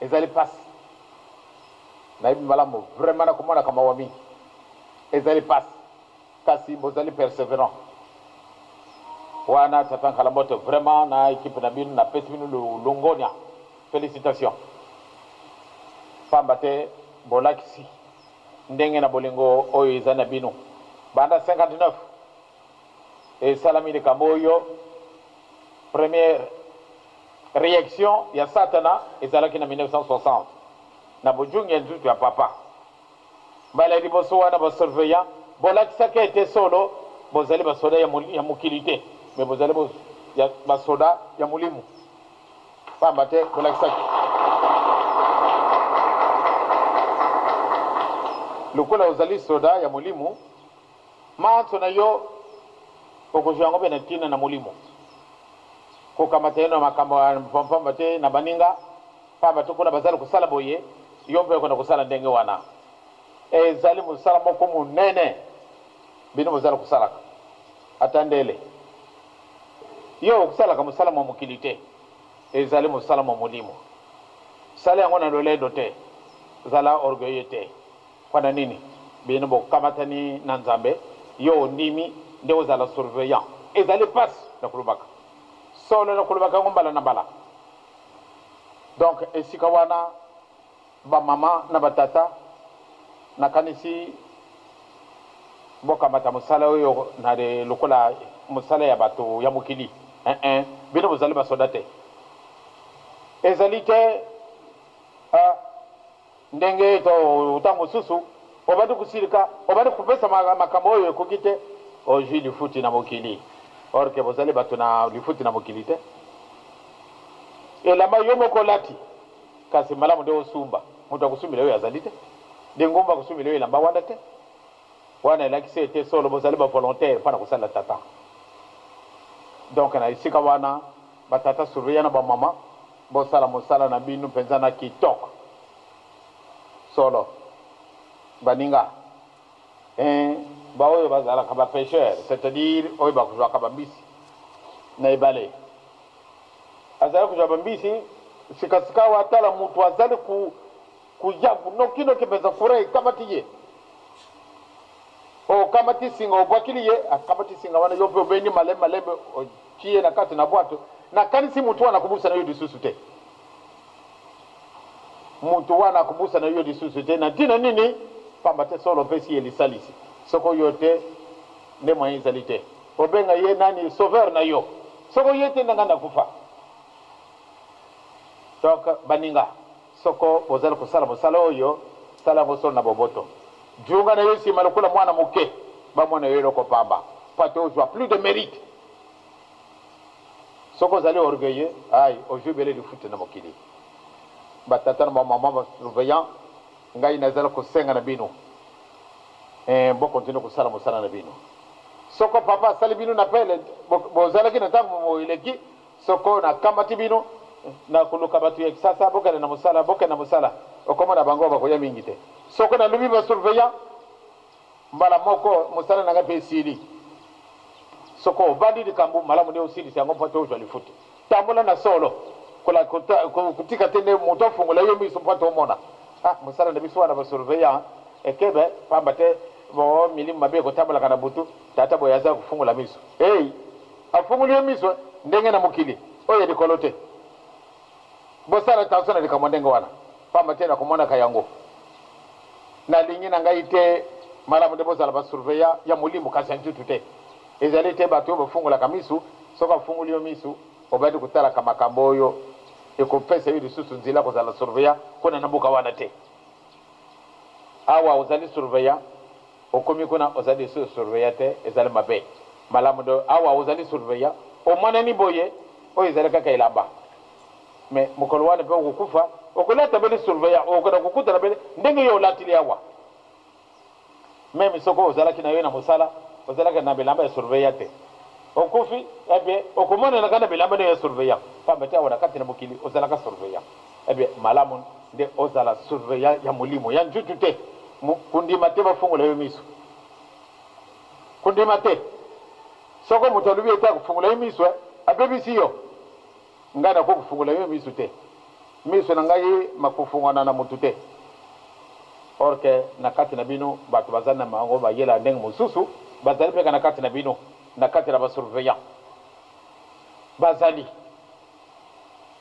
ezali passe na ibi malamu vraiment na komona kama wami ezali passe kasi bozali persévérant wana tatan kala moto vraiment na équipe na binu na pesi binu longonia félicitations pambate bolakisi ndenge na bolingo oyo izana binu banda 59 et salami de Kamboyo première réaction ya satana ezalaki na 1960 na bujungi nzutu ya papa bala liboso wana ba surveillant bolakisa ke ete solo bozali basoda ya mukilité mais bozali ya basoda ya mulimu pamba te bolakisa lukola ozali soda ya mulimu mato na yo okojwango bena tina na mulimu ko kamateno makambo pamba te na baninga pamba to kuna bazali kusala boye yombe ko na kusala ndenge wana ezali musala moko munene bino bazali kusala atandele yo kusala kama musala mo mukilite ezali musala mo mulimu sala yango na loledo te zala orgueillete pana nini bino bo kamatani na nzambe yo ndimi ndewo zala surveillant ezali passe na kulubaka solo na kulubaka ngombala na bala donc esika wana ba mama na batata na kanisi boka mata musala oyo na de lokola musala ya bato ya mukili bino bozali basoda te ezali te ndenge to utango susu obadi kusirika obadi kupesa makambo oyo ekokite ojui lifuti na mokili or ke bozali bato na lifuti na mokili te elamba yo moko lati kasi malamu nde osumba mutu akusumila oyo azali te de ngomba akusumila oyo elamba wana te wana elakisi ete solo bozali bavolontaire mpona kosala tata donc na esika wana batata surveilla na bamama bosala mosala na bino mpenza na kitoko solo baninga baoyo bazalaka bapêcheur c'est-à-dire oyo bakuzwaka bambisi na ebale azali kuzwa bambisi sikasika watala mutu azali kuyabu nokinoki mpenza fura ekamati ye okamati singa obwakili ye akamati singa wana yo mpe obeni malembe okie na kati na bwato na kanisi mutu wana kubusa na yo lisusu te mutu wana kubusa na yo lisusu te na ntina nini pamba te solo pesi ye lisalisi soko yo te nde mwa ezali te obenga ye nani sauveur na yo soko ye te ndanga na kufa donc baninga soko bozali kosala mosala oyo sala yango solo na boboto junga na yo nsima lokola mwana moke bamona yo eloko pamba pate ozwa plus de mérite soko ozali orgueilleux ai ojubele lifuti na mokili batata na bamama basurveillant ngai nazali kosenga na bino bo continue kosala mosala na bino soko papa asali bino na pele bozalaki na ntango moeleki soko nakamati bino na koluka bato ya kisasa bokende na mosala okomona bango bakoya mingi te soko nalobi basurveillant mbala moko mosala na ngai mpe esili soko obandi likambo malamu nde osilisi yango mpo te ozwa lifuti tambola na solo kutika te nde moto afungola yo miso mpo te omona mosala na biso wana basurveillant ekebe pamba te bo milimu mabe kotambolaka na butu tata boye aza kufungola miso afungoli yo miso ndenge na mokili oyo likolo te bosala attention na likambo ndenge wana pamba te na komonaka yango na lingi na ngai te malamu de bozala basurveya ya mulimu kasi ya ntutu te ezali te bato oyo bafungolaka misu soki afungoli yo misu obandi kotalaka makambo oyo ekopesa yo lisusu nzela kozala surveya kuna na mboka wana te awa ozali surveya okomi kuna ozali lisusu surveya te ezali mabe malamu de awa ozali surveya omonani boye oyo ezali kaka elamba me mokolo wana mpe okokufa okolata bele surveya okoda kokutana bele ndenge yo olatili awa meme soko ozalaki na yo na mosala ozalaki na bilamba ya surveya te okufi ebe okomonanaka na bilamba nayo ya surveya pamba te awa na kati na mokili ozalaka surveya ebe malamu nde ozala surveya ya molimo ya njutu te kundima te bafungola yo miso kundima te soko moto alobi ete akofungula yo miso abebisi yo ngai nako kofungula yo miso te miso na ngai makofungwana na motu te or que na kati na bino bato bazali na bango bayela ndenge mosusu bazali mpe na kati na bino na kati na basurveillant bazali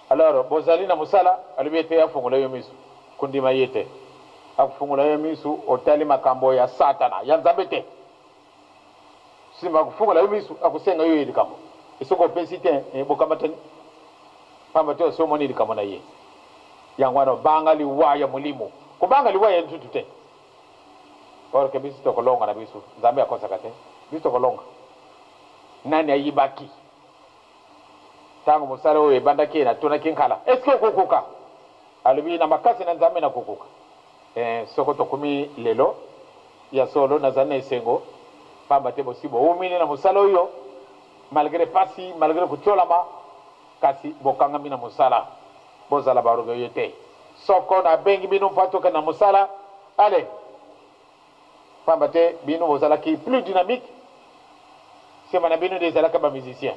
alors bozali na mosala alobi ete afungula yo miso kundima ye te akofungula yo miso otali makambo ya satana ya nzambe te nsima akofungula yo miso akosenga yo ye likambo esoko opesi te ebokamba tani pamba te osi omoni likambo na ye yango wana banga liwa ya molimo kubanga liwa ya ntutu te or ke biso tokolonga na biso nzambe akosaka te biso tokolonga nani ayibaki tango mosala oyo ebandaki na tonaki nkala eske okokoka alobi na makasi na nzambe nakokoka soko tokomi lelo ya solo nazali na esengo pamba te bosi boumini na mosala oyo malgré pasi malgré kutiolama kasi bokangami na mosala bozala barobe oyo te soko na bengi bino mpo atoka na mosala ale pamba te bino bozalaki plus dynamique sema na bino nde ezalaka bamusicien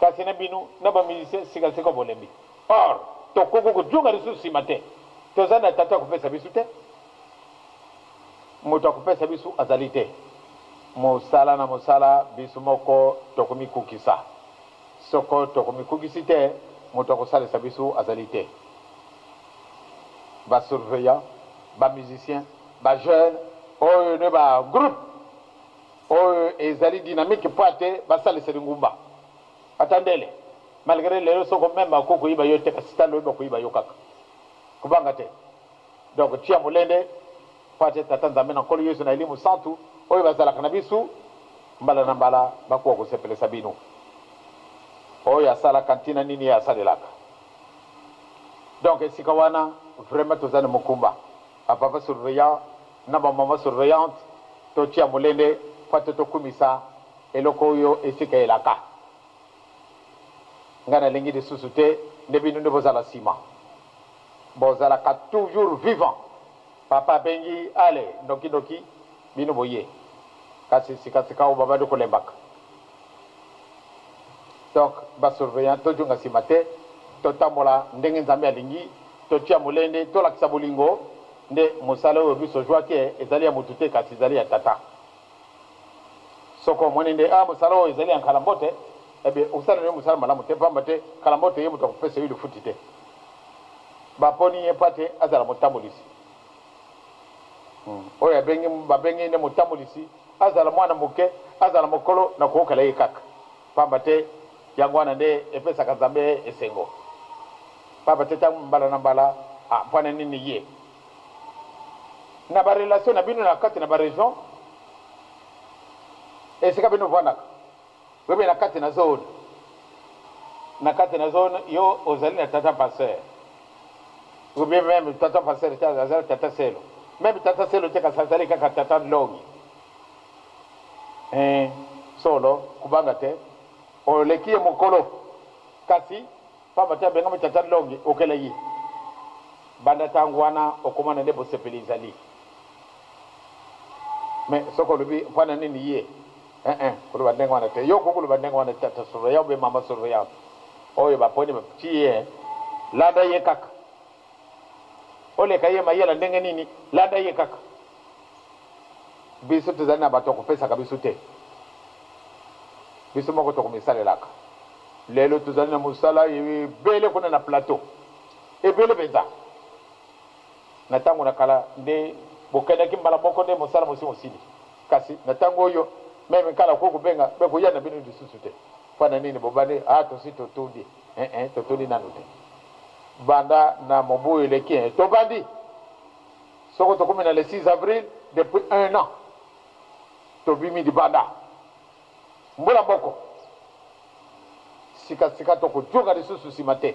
kasi na bino na bamusicien sikasika bolembi or tokoko kojunga lisusu nsima te toza na tata akopesa biso te moto akopesa biso azali te mosala na mosala biso moko tokomikukisa soko tokomikukisi te moto akosalisa biso azali te basurveillant bamusicien bajeune oyo ne bagroupe oyo ezali dynamique po ate basaliseli ngumba atandele malgré lelo soko meme akokoyiba yo te kasi talo oyeba koyiba yo kaka kubanga te donc tia molende po ate tata nzambe na nkolo yesu na elimu santu oyo bazalaka na biso mbala na mbala bakoka kosepelisa bino oyo asalaka ntina nini ye asalelaka donc esika wana vraiment toza na mokumba apapa surveillant na bamama surveillante totia molende po ate tokumisa eloko oyo esika elaka ngai nalingi lisusu te nde bino nde bozala nsima bozalaka toujours vivant papa abengi ale ndokindoki bino boye kasi sikasika oyo babandi kolembaka donc basurveillant tojunga nsima te totambola ndenge nzambe alingi totia molende tolakisa bolingo nde mosala oyo biso ozwaki ezali ya motu te kasi ezali ya tata soko omoni nde mosala oyo ezali ya nkalambo te ebe osala yo mosala malamu te pamba te nkalambo te ye moto akopesa yo lifuti te baponi ye mpa te azala motambolisi oyo babengi nde motambolisi azala mwana moke azala mokolo na kookala ye kaka pamba te yango wana nde epesaka nzambe esengo pamba te ntango mbala na mbala mpona nini ye na barelation na bino na kati na baregion esika bino vwandaka webe na kati na zone yo ozali na tata pasteur oubien même tata pasteur te azali tata selo même tata selo te kasi azali kaka tata longi solo kubanga te oleki ye mokolo kasi pamba te abengami tata longi okele ye banda ntango wana okomana nde bosepeli ezali mais soko olobi mpona nini ye koloba ndenge wana te yo kokoloba ndenge wana tata surveillant obe mama surveillante oyo baponi bapti ye landa ye kaka oleka ye mayela ndenge nini landa ye kaka biso tozali na bato akopesaka biso te biso moko tokomisalelaka lelo tozali na mosala ebele kuna na plateau ebele mpenza na ntango na kala nde bokenda kimbala moko nde mosala mosi mosili kasi na tango oyo meme kala ko kubenga be ko yana bino lisusu te fana nini bobane tosi totundi totundi nanu te banda na mobu eleki to bandi soko to komina le 6 avril depuis 1 an to bimi di banda mbula boko sika to ko joga lisusu simate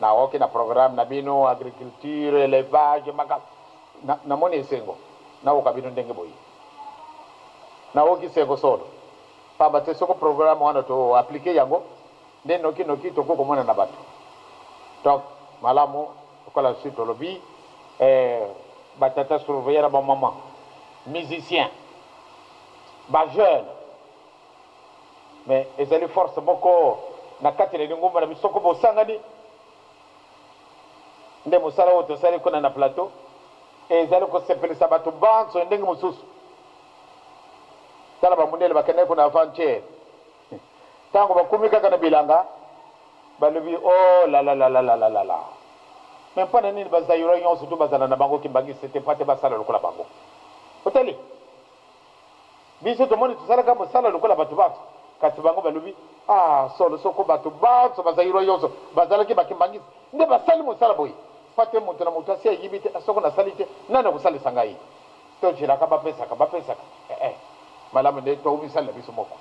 na oke na programme na bino agriculture élevage maka na moni esengo na okabino ndenge boyi na oki sengo solo pamba te soko programme wana to appliquer yango nde noki to ko mona na bato donc malamu kola sito lobi batata surveiller ba maman musicien ba jeune mais ezali force boko na katile ngomba na bisoko bo sangani nde mosala oyo tosali kuna na plateau ezali kosepelisa bato banso ndenge mosusu tala bamundele bakende kuna avant-hier ntango bakumi kaka na bilanga balobi la me mpo na nini bazayura nyonso to bazala na bango kimbangisi te mpo te basala lokola bango otali biso tomoni tosalaka mosala lokola bato banso kasi bango balobi solo soko bato banso bazayura nyonso bazalaki bakimbangisi nde basali mosala boye pate moto na moto asi ayibi te soko nasali te nani akosalisa ngai tojelaka bapesaka malamu nde toumisala biso moko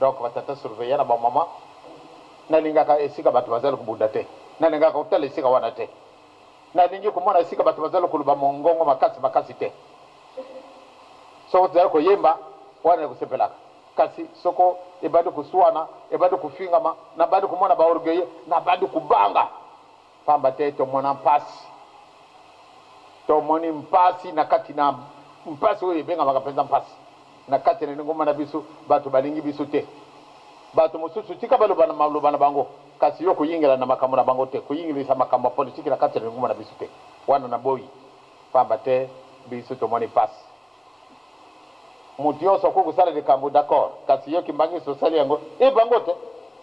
donc batata surveiller na bamama nalingaka esika bato bazali kobunda te nalingaka kotala esika wana te nalingi komona esika bato bazali koloba mongongo makasi te soko tozali koyemba wana ekosepelaka kasi soko ebandi koswana ebandi kofingama na bandi komona baorgueille na bandi kubanga pamba te tomona mpasi tomoni mpasi na kati na mpasi oyo ebengamaka mpenza mpasi na kati na ngoma na biso bato balingi biso te bato mosusu tika baloba na bango kasi yo kuyingela na makambo na bango te kuyingilisa makambo ya politiki na kati na ngoma na biso te wana na boyi pamba te biso tomoni mpasi mutu nyonso okokosala likambo d'accord kasi yo kimbangisi osali yango bango te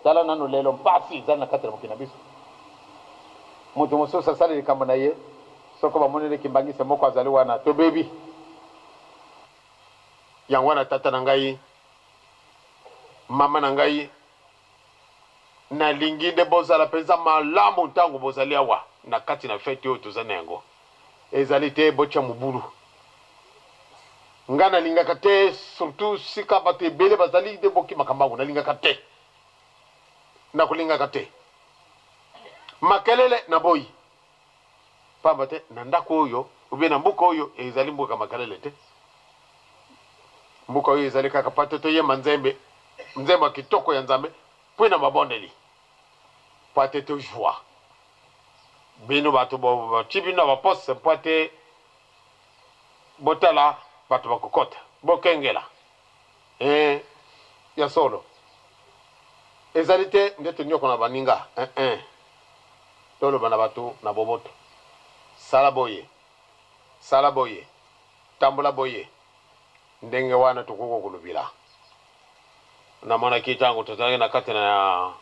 tala nano lelo mpasi ezali na kati na mokili na biso mutu mosusu asali likambo na ye soko bamoneli kimbangisi moko azali wana tobebi yango wana tata na ngai mama na ngai nalingi nde bozala mpenza malamu ntango bozali awa na kati na fete oyo toza na yango ezali te botya mobulu nga nalingaka te surtout sika bato ebele bazali nde bokimaka mbangu nalingaka te nakolingaka te makelele na boyi pamba te na ndako oyo ubie na mbuka oyo ezali mbuka makelele te mbuka oyo ezali kaka pate toyemba nzembe ya kitoko ya nzambe mpo na mabondeli pate to joie bino bato bati bino na bapose mpo te botala bato bakokota bokengela ya solo ezali te nde tonyoko na baninga toloba na bato na boboto sala boye tambola boye ndenge wana tokoko kolobila namonaki ntango tozalaki na kati na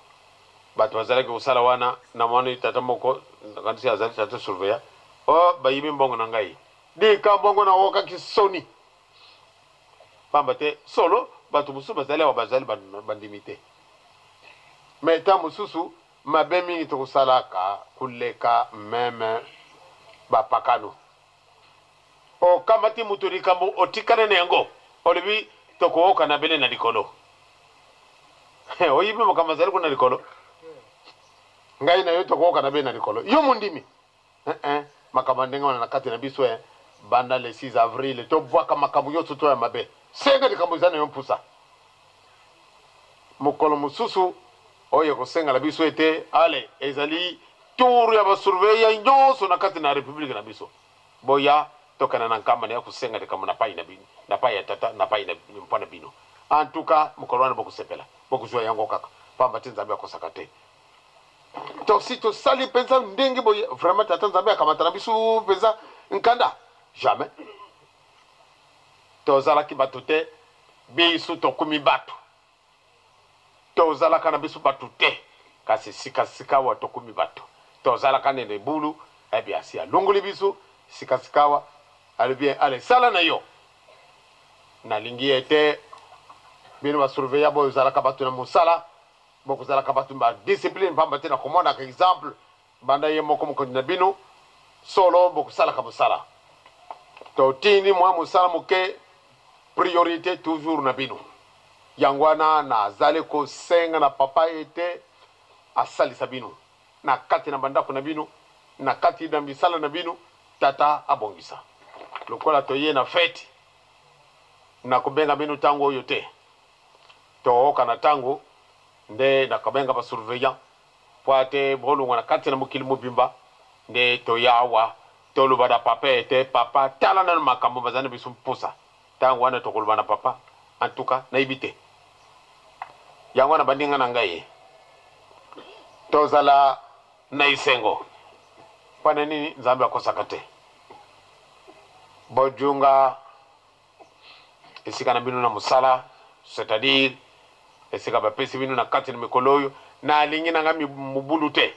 bato bazalaki kosala wana namoni tata moko kandisi azali tata surveya bayibi mbongo na ngai dika mbongo na okaki soni pamba te solo bato mosusu bazali awa bazali bandimi te me ta mosusu mabe mingi tokosalaka kuleka meme bapakano okamati mutu likambo otikane na yango olobi tokooka na bene na likolo oyibi makambo azali kuna likolo ngai na yo tokooka na bene na likolo yo mundimi makambo ndenge wana na kati na biso banda le 6 avril tobwaka makambo nyonso to ya mabe senga likambo eza na yo mpusa mokolo mosusu oyo ekosengala biso ete ale ezali tour ya basurveya nyonso na kati na republike na biso boya tokana na nkamba na ya kosenga likambo na pai na bino na pai ya tata na pai na mpona bino en tout cas mokolo wana bokosepela bokozwa yango kaka pamba te nzambe akosaka te tosi tosali mpenza ndenge boye vraiment tata nzambe akamata na biso mpenza nkanda jamais tozalaki bato te biso tokumi bato tozalaka na biso bato te kasi sikasika wa tokumi bato tozalaka nene bulu ebi asi alongoli biso sikasika wa ali bien ale sala na yo na lingi ete bino ba surveiller bo zala kabatu na musala bo zala kabatu ba discipline pamba tena komona ka exemple banda ye moko moko na bino solo bo sala ka musala to tini mwa musala muke priorité toujours na bino yangwana na zale ko senga na papa ete asali sabino na kati na bandako na bino na kati na misala na bino tata abongisa lokola toye na fete na kubenga bino tango oyo te tooka na tango nde na kabenga ba surveillant poate bolungwa na kati na mokili mobimba nde toyawa toluba da papa ete papa tala na makambo bazana biso mposa tango wana tokoluba na papa en tout cas na ibite yango na bandinga na ngai tozala na isengo pana nini nzambe akosaka te bojunga esika na bino na musala c'est-à-dire esika bapesi bino na kati na mikolo oyo na alingi nanga mubulu te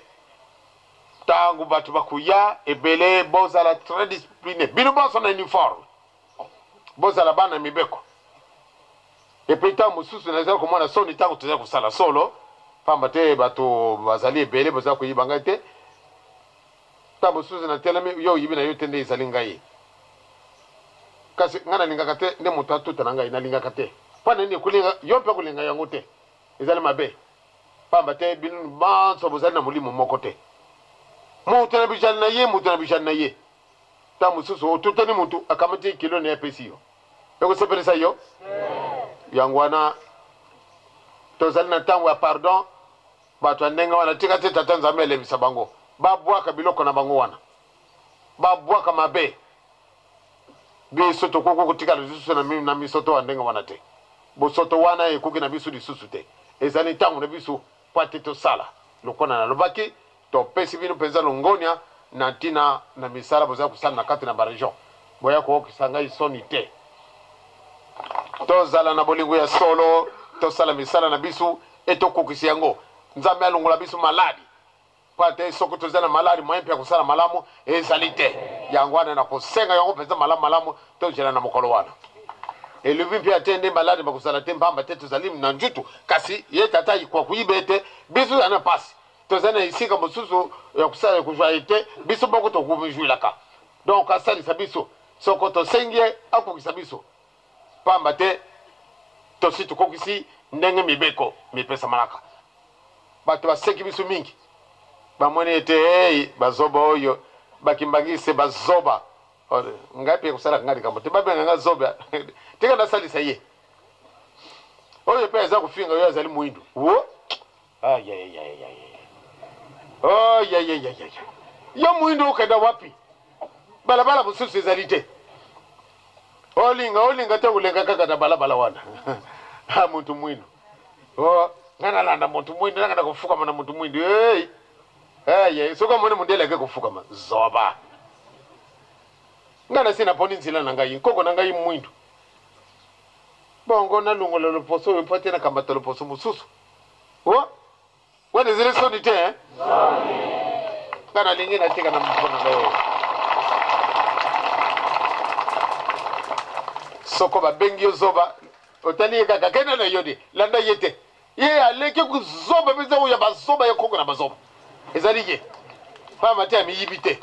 tangu batu bakuya ebele bozala très discipliné bino bonso na uniforme bozala bana mibeko epuis ntango mosusu nazala komona soni ntango tozala kosala solo pamba te bato bazali ebele bozala koyiba ngai te ntango mosusu na telemi yo oyibi na yo te nde ezali ngai kasi ngai nalingaka te nde moto atuta na ngai nalingaka te mpo nini kolinga yo mpe kolinga yango te ezali mabe pamba te bino banso bozali na molimo moko te moto na bijani na ye moto na bijani na ye ntango mosusu otutani motu akamati kilo na apesi yo ekosepelisa yo yango wana tozali na ntango ya pardon bato ya ndenge wana tika te tata nzambe elemisa bango babwaka biloko na bango wana babwaka mabe biso tokoki kotikala lisusu na misoto ya ndenge wana te bosoto wana ekoki na biso lisusu te ezali ntango na biso po ate tosala lokona nalobaki topesi bino mpenza longonia na ntina na misala bozala kosala na kati na baregion boya kookisa ngai soni te tozala na bolingo ya solo tosala misala na biso etokokisi yango nzambe alongola biso maladi po ate soki tozala na maladi moyen mpe ya kosala malamu ezali te yango wana na kosenga yango mpenza malamu tozela na mokolo wana elobi mpe ate nde maladi bakosala te mbamba te tozali na njutu kasi ye tata kwa kuyiba ete biso yana pasi tozali na esika mosusu ya kosala kozwa ete biso moko tokomijwilaka donc asalisa biso soko tosengi ye akokisa biso pamba te tosi tukokisi ndenge mibeko mipesa malaka bato baseki biso mingi bamoni ete hey bazoba oyo bakimbangise bazoba ngai mpe kosalaka ngai likambo te babenga nga zoba tika nasalisa ye oyo mpe aza kofinga oyo azali mwindu wo yo mwindu okenda wapi balabala mosusu ezali te olinga te kolenga kaka na balabala wana muntu mwindu ngai nalanda muntu mwindu nanga na kofukama na muntu mwindu soki amoni mundele ake kofukama zoba ngai nasi naponi nzela na ngai nkoko na ngai mwindu bongo nalungola loposo oyo mpo te nakambata loposo mosusu wana ezeli soni te ngai nalingi natika na mpona ngai oyo soko babengi yo zoba otali ye kaka kenda na yo de landa ye te ye aleki kozoba mpenza oyo ya bazoba ye koko na bazoba ezali ye pamba te amiyibi te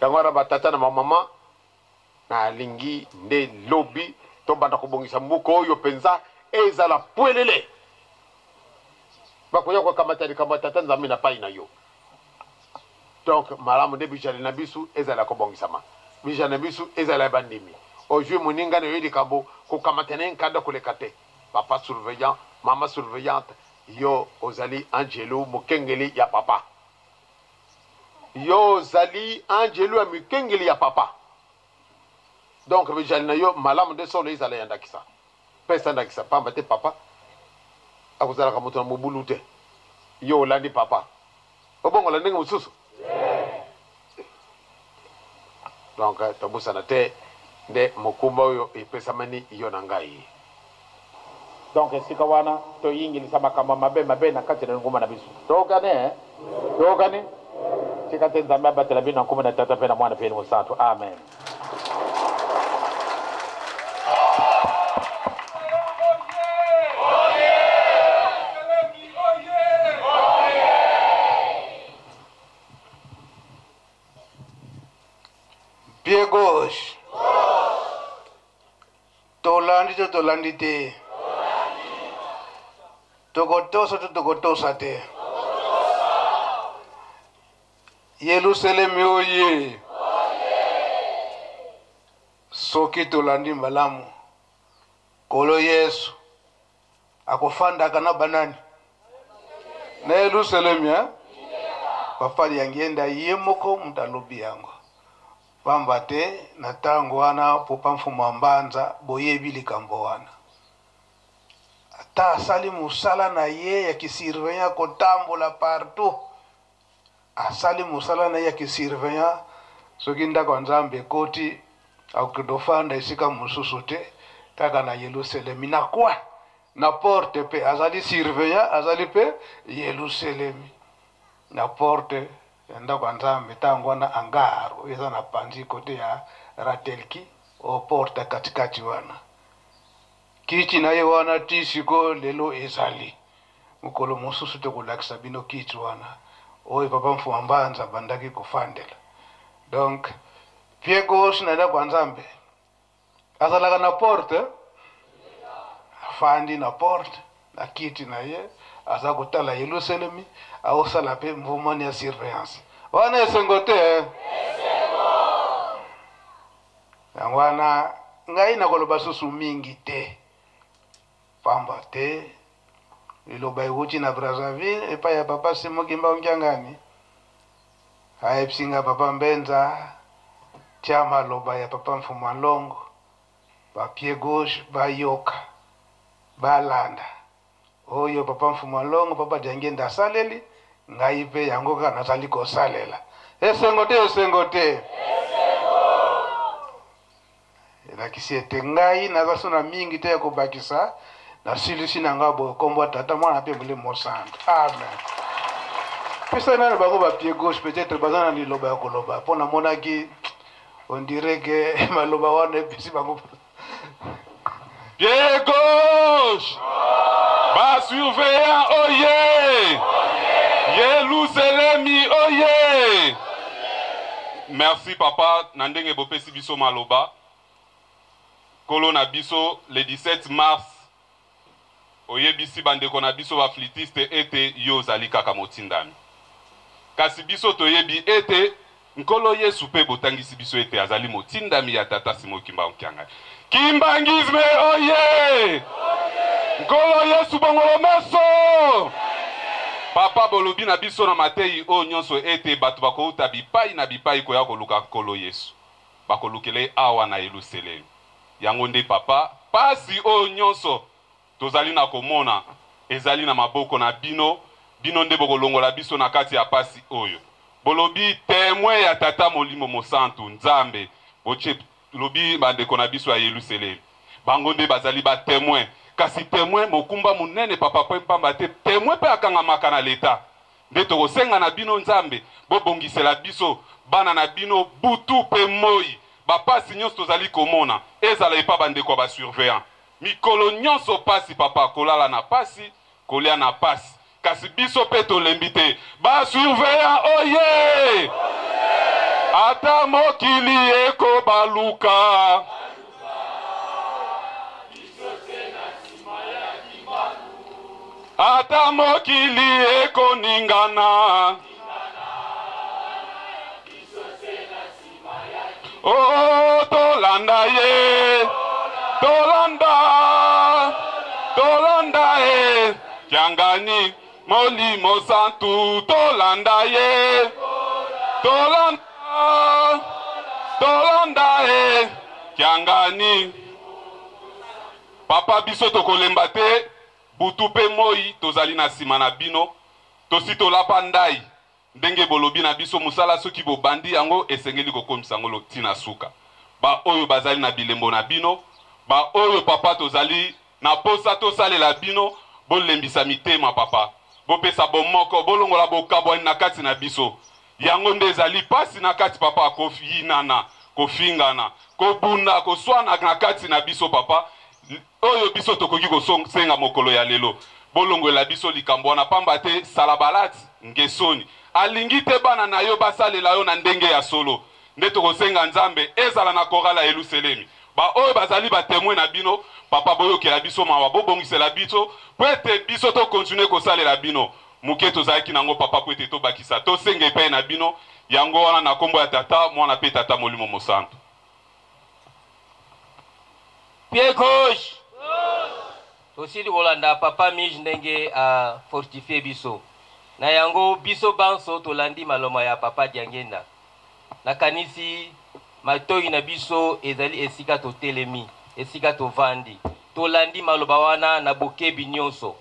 yango wana batata na bamama nalingi nde lobi tobanda kobongisa mboka oyo mpenza ezala pwelele bakoya kokamata likambo ya tata nzambe na pai na yo donc malamu nde bijale na biso ezala kobongisama bijale na biso ezala bandimi ojui moninga na yo likambo kokamata na nkanda koleka te papa surveillant mama surveillante yo ozali angelo mokengeli ya papa yo ozali angelo ya mikengeli ya papa donc bijale na yo malamu nde solo ezala ya ndakisa pesa ndakisa pamba te papa akozalaka moto na mobulu te yo olandi papa obongola ndenge mosusu donc tobosana te nde mokumba oyo epesamani yo na ngai donc esika wana toyingilisa makambo mabe na kati na ngoma na biso tokane Yokani chikate nzambe abatela bino nkumu na tata pe na mwana pe ni musantu. Amen. Pied gauche. Tolandi to tolandi te. Togotosa to togotosa te. Yerusalem oye. Soki tolandi malamu. Kolo Yesu. Akofanda kana banani. Na Yerusalem ya. Papa yangienda yemoko mtalobi yango. Pambate na tango wana popa mfumo mbanza boyebi likambo wana. Ata asali musala na ye ya kisirvenya kotambola partout. Asali musala na ye ya kisirvenya soki ndako nzambe koti au kidofanda isika mususu te kaka na Yerusalem na kwa na porte pe azali sirvenya azali pe Yerusalem na porte enda kwa nzambe tangu wana angaro eza na panzi kote ya ratelki o porta katikati wana kichi na ye wana tisiko lelo ezali mukolo mususu te kulakisa bino kichi wana oye papa mfu ambanza bandaki kufandela donc pied gauche na enda kwa nzambe azalaka na porte afandi na porte na kiti na ye aza kotala Yerusalemi aosala pe mvumani ya surveillance wana esengo te wana ngai na koloba susu mingi te pamba te iloba iwuti na Brazzaville epa ya papa Simo Kimba Onkiangani aepsinga papa Mbenza chama loba ya papa Mfumu Alongo ba pied gauche ba yoka ba landa oyo papa Mfumu Alongo papa Jangenda saleli ngai pe yango kana nazali kosalela esengo te elakisi ete ngai nazasona mingi te ya kobakisa na silisi na nga boye kombo tata mwana pe Molimo Santu. Amen. Pesa nani bango ba pied gauche peut-être bazana ni loba ya koloba pona monaki on dirait que maloba wana epesi bango pied gauche ba surveillant oye Yerusalem oye. Merci papa na ndenge bopesi biso maloba kolo na biso le 17 mars oyebisi bandeko na biso ba flitiste ete yo zali kaka motindami kasi biso toyebi ete nkolo Yesu pe botangisi biso ete azali motindami ya tata Simo Kimba Onkiangani. Kimbangisme oye nkolo Yesu bongolo meso papa bolobi na biso na Matei o nyonso ete bato bakouta bipai na bipai koya koluka nkolo Yesu bakolukele awa na Yerusalem yango nde papa pasi o nyonso tozali na komona ezali na maboko na bino nde bokolongola biso na kati ya pasi oyo bolobi témoin ya tata Molimo Santu nzambe boche lobi bandeko na biso ya Yerusalem bango nde bazali ba témoin kasi témoin mokumba munene papa pe pamba te témoin pe akangamaka na leta nde tokosenga na bino nzambe bobongisela biso bana na bino butu pe moi bapasi nyonso tozali komona ezala epa bandeko ba surveillant mikolo nyonso pasi papa kolala na pasi kolia na pasi kasi biso pe tolembi te ba surveillant oye ata mokili eko baluka ata mokili eko ningana oh tolanda ye tolanda ye Kiangani Molimo Santu tolanda ye tolanda ye Kiangani papa biso tokolemba te butu pe moi tozali na sima na bino tosi tolapa ndai ndenge bolobi na biso musala soki bobandi yango esengeli kokomisa ngolo tina suka ba oyo bazali na bilembo na bino ba oyo papa tozali na posa tosalela bino bolembisa mitema papa bopesa bomoko bolongola bokabwani na kati na biso yango nde ezali pasi na kati papa kofinana kofingana kobunda koswana na kati na biso papa oyo biso tokoki kosenga mokolo ya lelo bolongola biso likambo wana pamba te salabalati ngesoni alingi te bana na yo basalela yo na ndenge ya solo nde tokosenga nzambe ezala na korala ya Yerusalemi ba oyo bazali ba témoin na bino papa boyokela biso mawa bobongisela biso po ete biso to continue kosalela bino muke tozalaki nango papa po ete tobakisa tosenga epai na bino yango wana na kombo ya tata mwana pe tata molimo mosantu. Pied gauche. Tosili kolanda papa Mij ndenge a fortifier biso na yango biso banso tolandi maloma ya papa Diangenda nakanisi matoi na biso ezali esika totelemi esika tovandi tolandi maloba wana na bokebi nyonso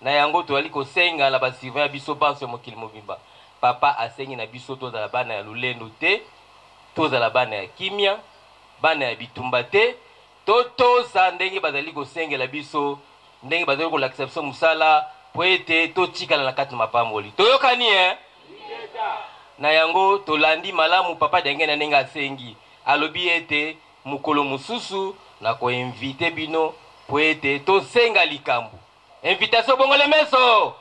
na yango tozali kosenga na basirvant biso banso mokili mobimba papa asengi na biso tozala bana ya lulendo te tozala bana ya kimia bana ya bitumba te totosa ndenge bazali kosengela biso ndenge bazali kolakisa biso musala po ete totikala na kati mapamboli toyokani na yango tolandi malamu papa Diangenda ndenge asengi alobi ete mukolo mususu na koinvite bino po ete tosenga likambo invitation bongole meso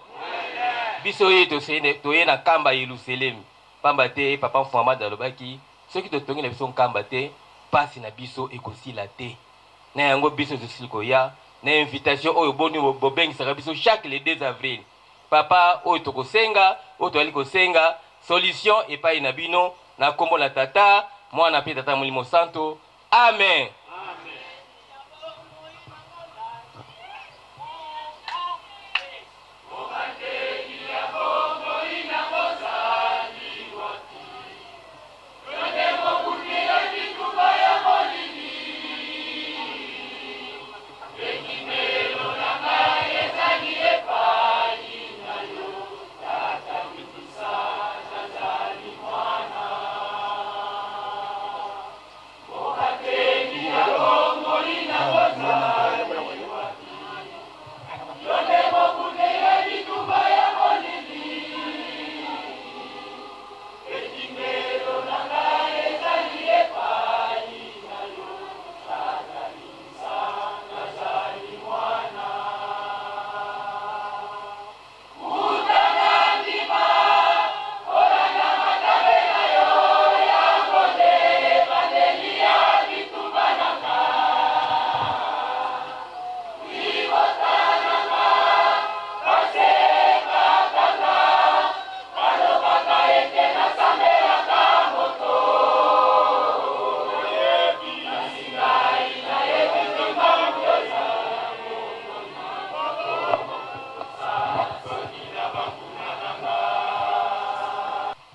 biso ye toye na kamba Yerusalemi pamba te papa Mfamada alobaki soki totongi na biso nkamba te pasi na biso ekosila te na yango biso tosili koya na invitation oyo boni bobengisaka biso chaque le 2 avril papa oyo tokosenga oyo toali kosenga solution epai na bino na kombo na tata mwana pe tata molimo santo amen.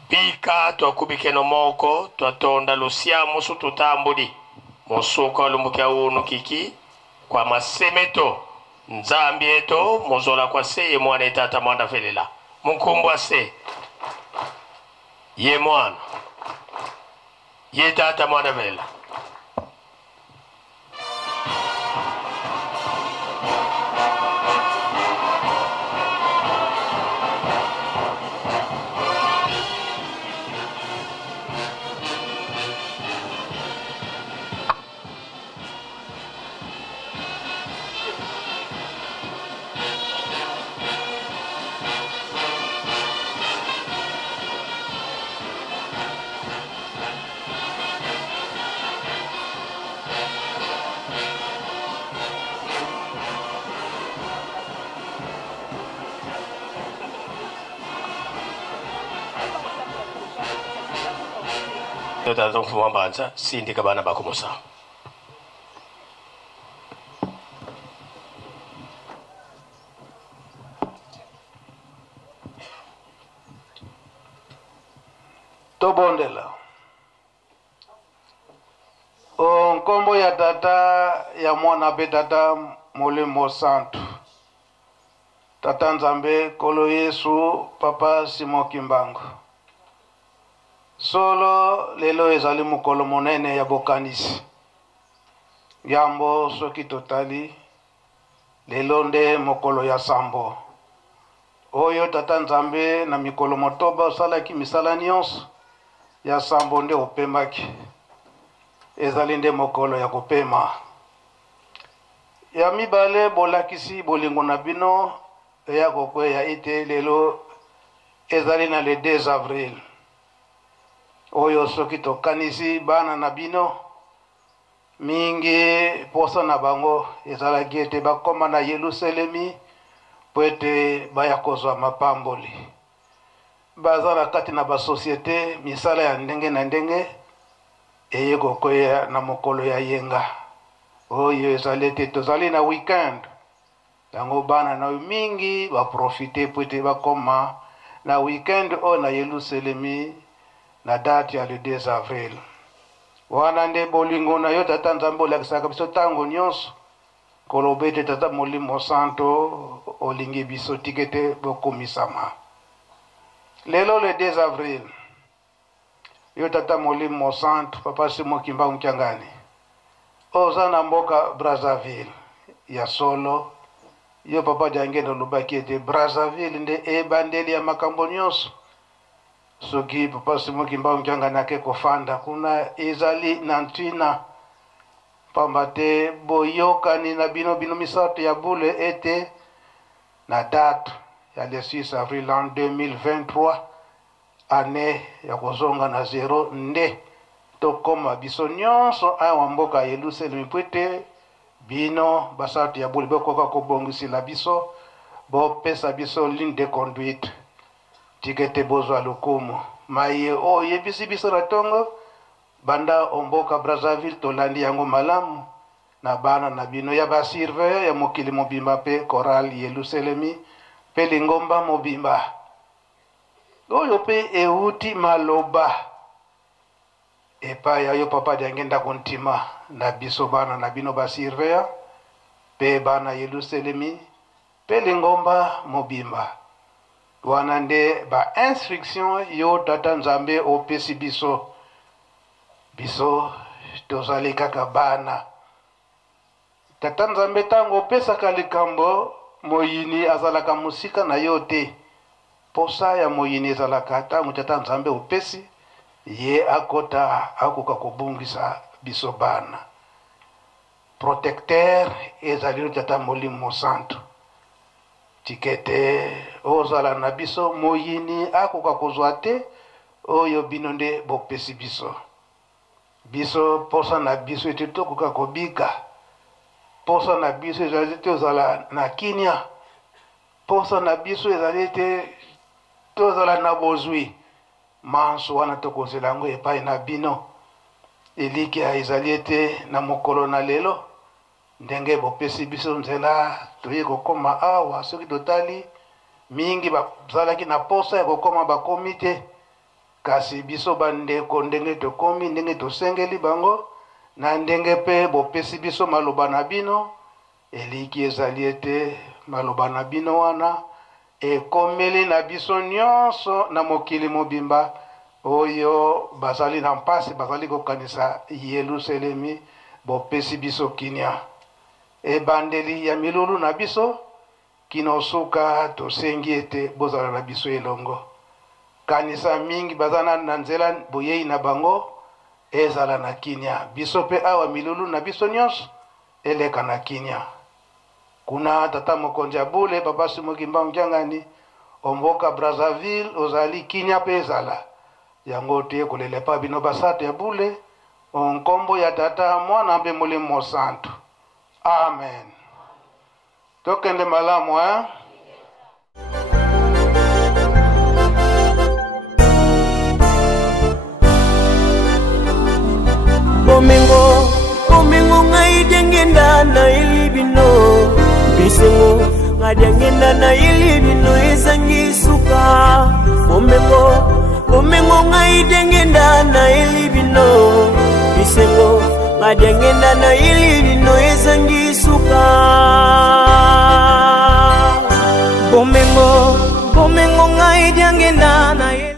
Pika twakubike no moko twatonda lusia musu tutambuli musuka lumbukia unu kiki kwa masemeto nzambi eto muzola kwa se mwana tata mwana felela munkumbwa se ye mwana ye tata mwana felela Tata mfuma banza sindika bana bakomosa tobondela nkombo ya tata ya mwana pe tata molimo santu tata nzambe kolo Yesu papa Simon Kimbangu solo lelo ezali mukolo monene ya bokanisi yambo soki totali lelo nde mokolo ya sambo oyo tata nzambe na mikolo motoba osalaki misala nyonso ya sambo nde opemaki ezali nde mokolo ya kopema. Ya mibale bolakisi bolingo na bino ya kokweya ite lelo ezali na le 2 avril oyo soki tokanisi bana na bino mingi posa na bango ezalaki ete bakoma na Yerusalemi po ete baya kozwa mapamboli. Baza na kati na basosiete misala ya ndenge na ndenge eye kokweya na mokolo ya yenga oyo ezali ete tozali na weekend yango bana na mingi baprofite po ete bakoma na weekend oyo na Yerusalemi na date ya le 2 avril. Wana nde bolingo na yo tata nzambe olakisaka biso tango nyonso koloba ete tata Molimo Santo olingi biso tikete bokomisama. Lelo le 2 avril yo tata Molimo Santo papa Simo Kimbangu Nkyangani oza na mboka Brazzaville ya solo yo papa jangendo lobaki ete Brazzaville nde ebandeli ya makambo nyonso. Soki papa Simo Kimbangu Nkyangani ake kofanda kuna ezali na ntina pambate boyokani na bino misato ya bule ete na date ya le 6 avril en 2023 ane ya kozonga na 0 nde tokoma biso nyonso awa mboka Yerusalemi po ete bino basato ya bule bokoka kobongisila biso bopesa biso ligne de conduite tikete bozwa lokumu maye oyebisi biso na tongo banda omboka Brazzaville tolandi yango malamu na bana na bino ya basurveillant ya mokili mobimba pe Choral Yerusalemi pe lingomba mobimba oyo pe euti maloba epa ya yo papa diangenda kontima na biso bana na bino basurveillant pe bana Yerusalemi pe lingomba mobimba. Wana nde ba instruction yo tata nzambe opesi biso tozali kaka bana. Tata nzambe tango opesaka likambo moyini azalaka musika na yo te posa ya moyini ezalaka tango tata nzambe opesi ye akota akoka kobungisa biso bana. Protecteur ezali tata Molimo Santo tikete ozala na biso moyini akoka kozwa te oyo bino nde bopesi biso posa na biso ete tokoka kobika posa na biso ezali ete ozala na kinya posa na biso ezali ete tozala na bozwi manso wana tokozela yango epai na bino eliki ezali ete na mokolo na lelo ndenge bopesi biso nzela toye kokoma awa soki totali mingi bazalaki na posa ya kokoma bakomi te kasi biso bandeko ndenge tokomi ndenge tosengeli bango na ndenge pe bopesi biso maloba na bino eliki ezali ete maloba na bino wana ekomeli na biso nyonso na mokili mobimba oyo bazali na mpasi bazali kokanisa Yerusalemi bopesi biso kinya ebandeli ya milulu na biso kinosuka tosengi ete bozala na biso elongo kanisa mingi bazana na nzela boyei na bango ezala na kinya biso pe awa milulu na biso nyonso eleka na kinya kuna tata mokonzi bule papa Simo Kimbangu Nkyangani omboka Brazzaville ozali kinya pe ezala yango te kolela pa bino basato ya bule onkombo ya tata mwana mpe Molimo Santo. Amen. Tokende malamu Omengo ngai dengenda na ilibino bisengo ngadengenda na ilibino esangiso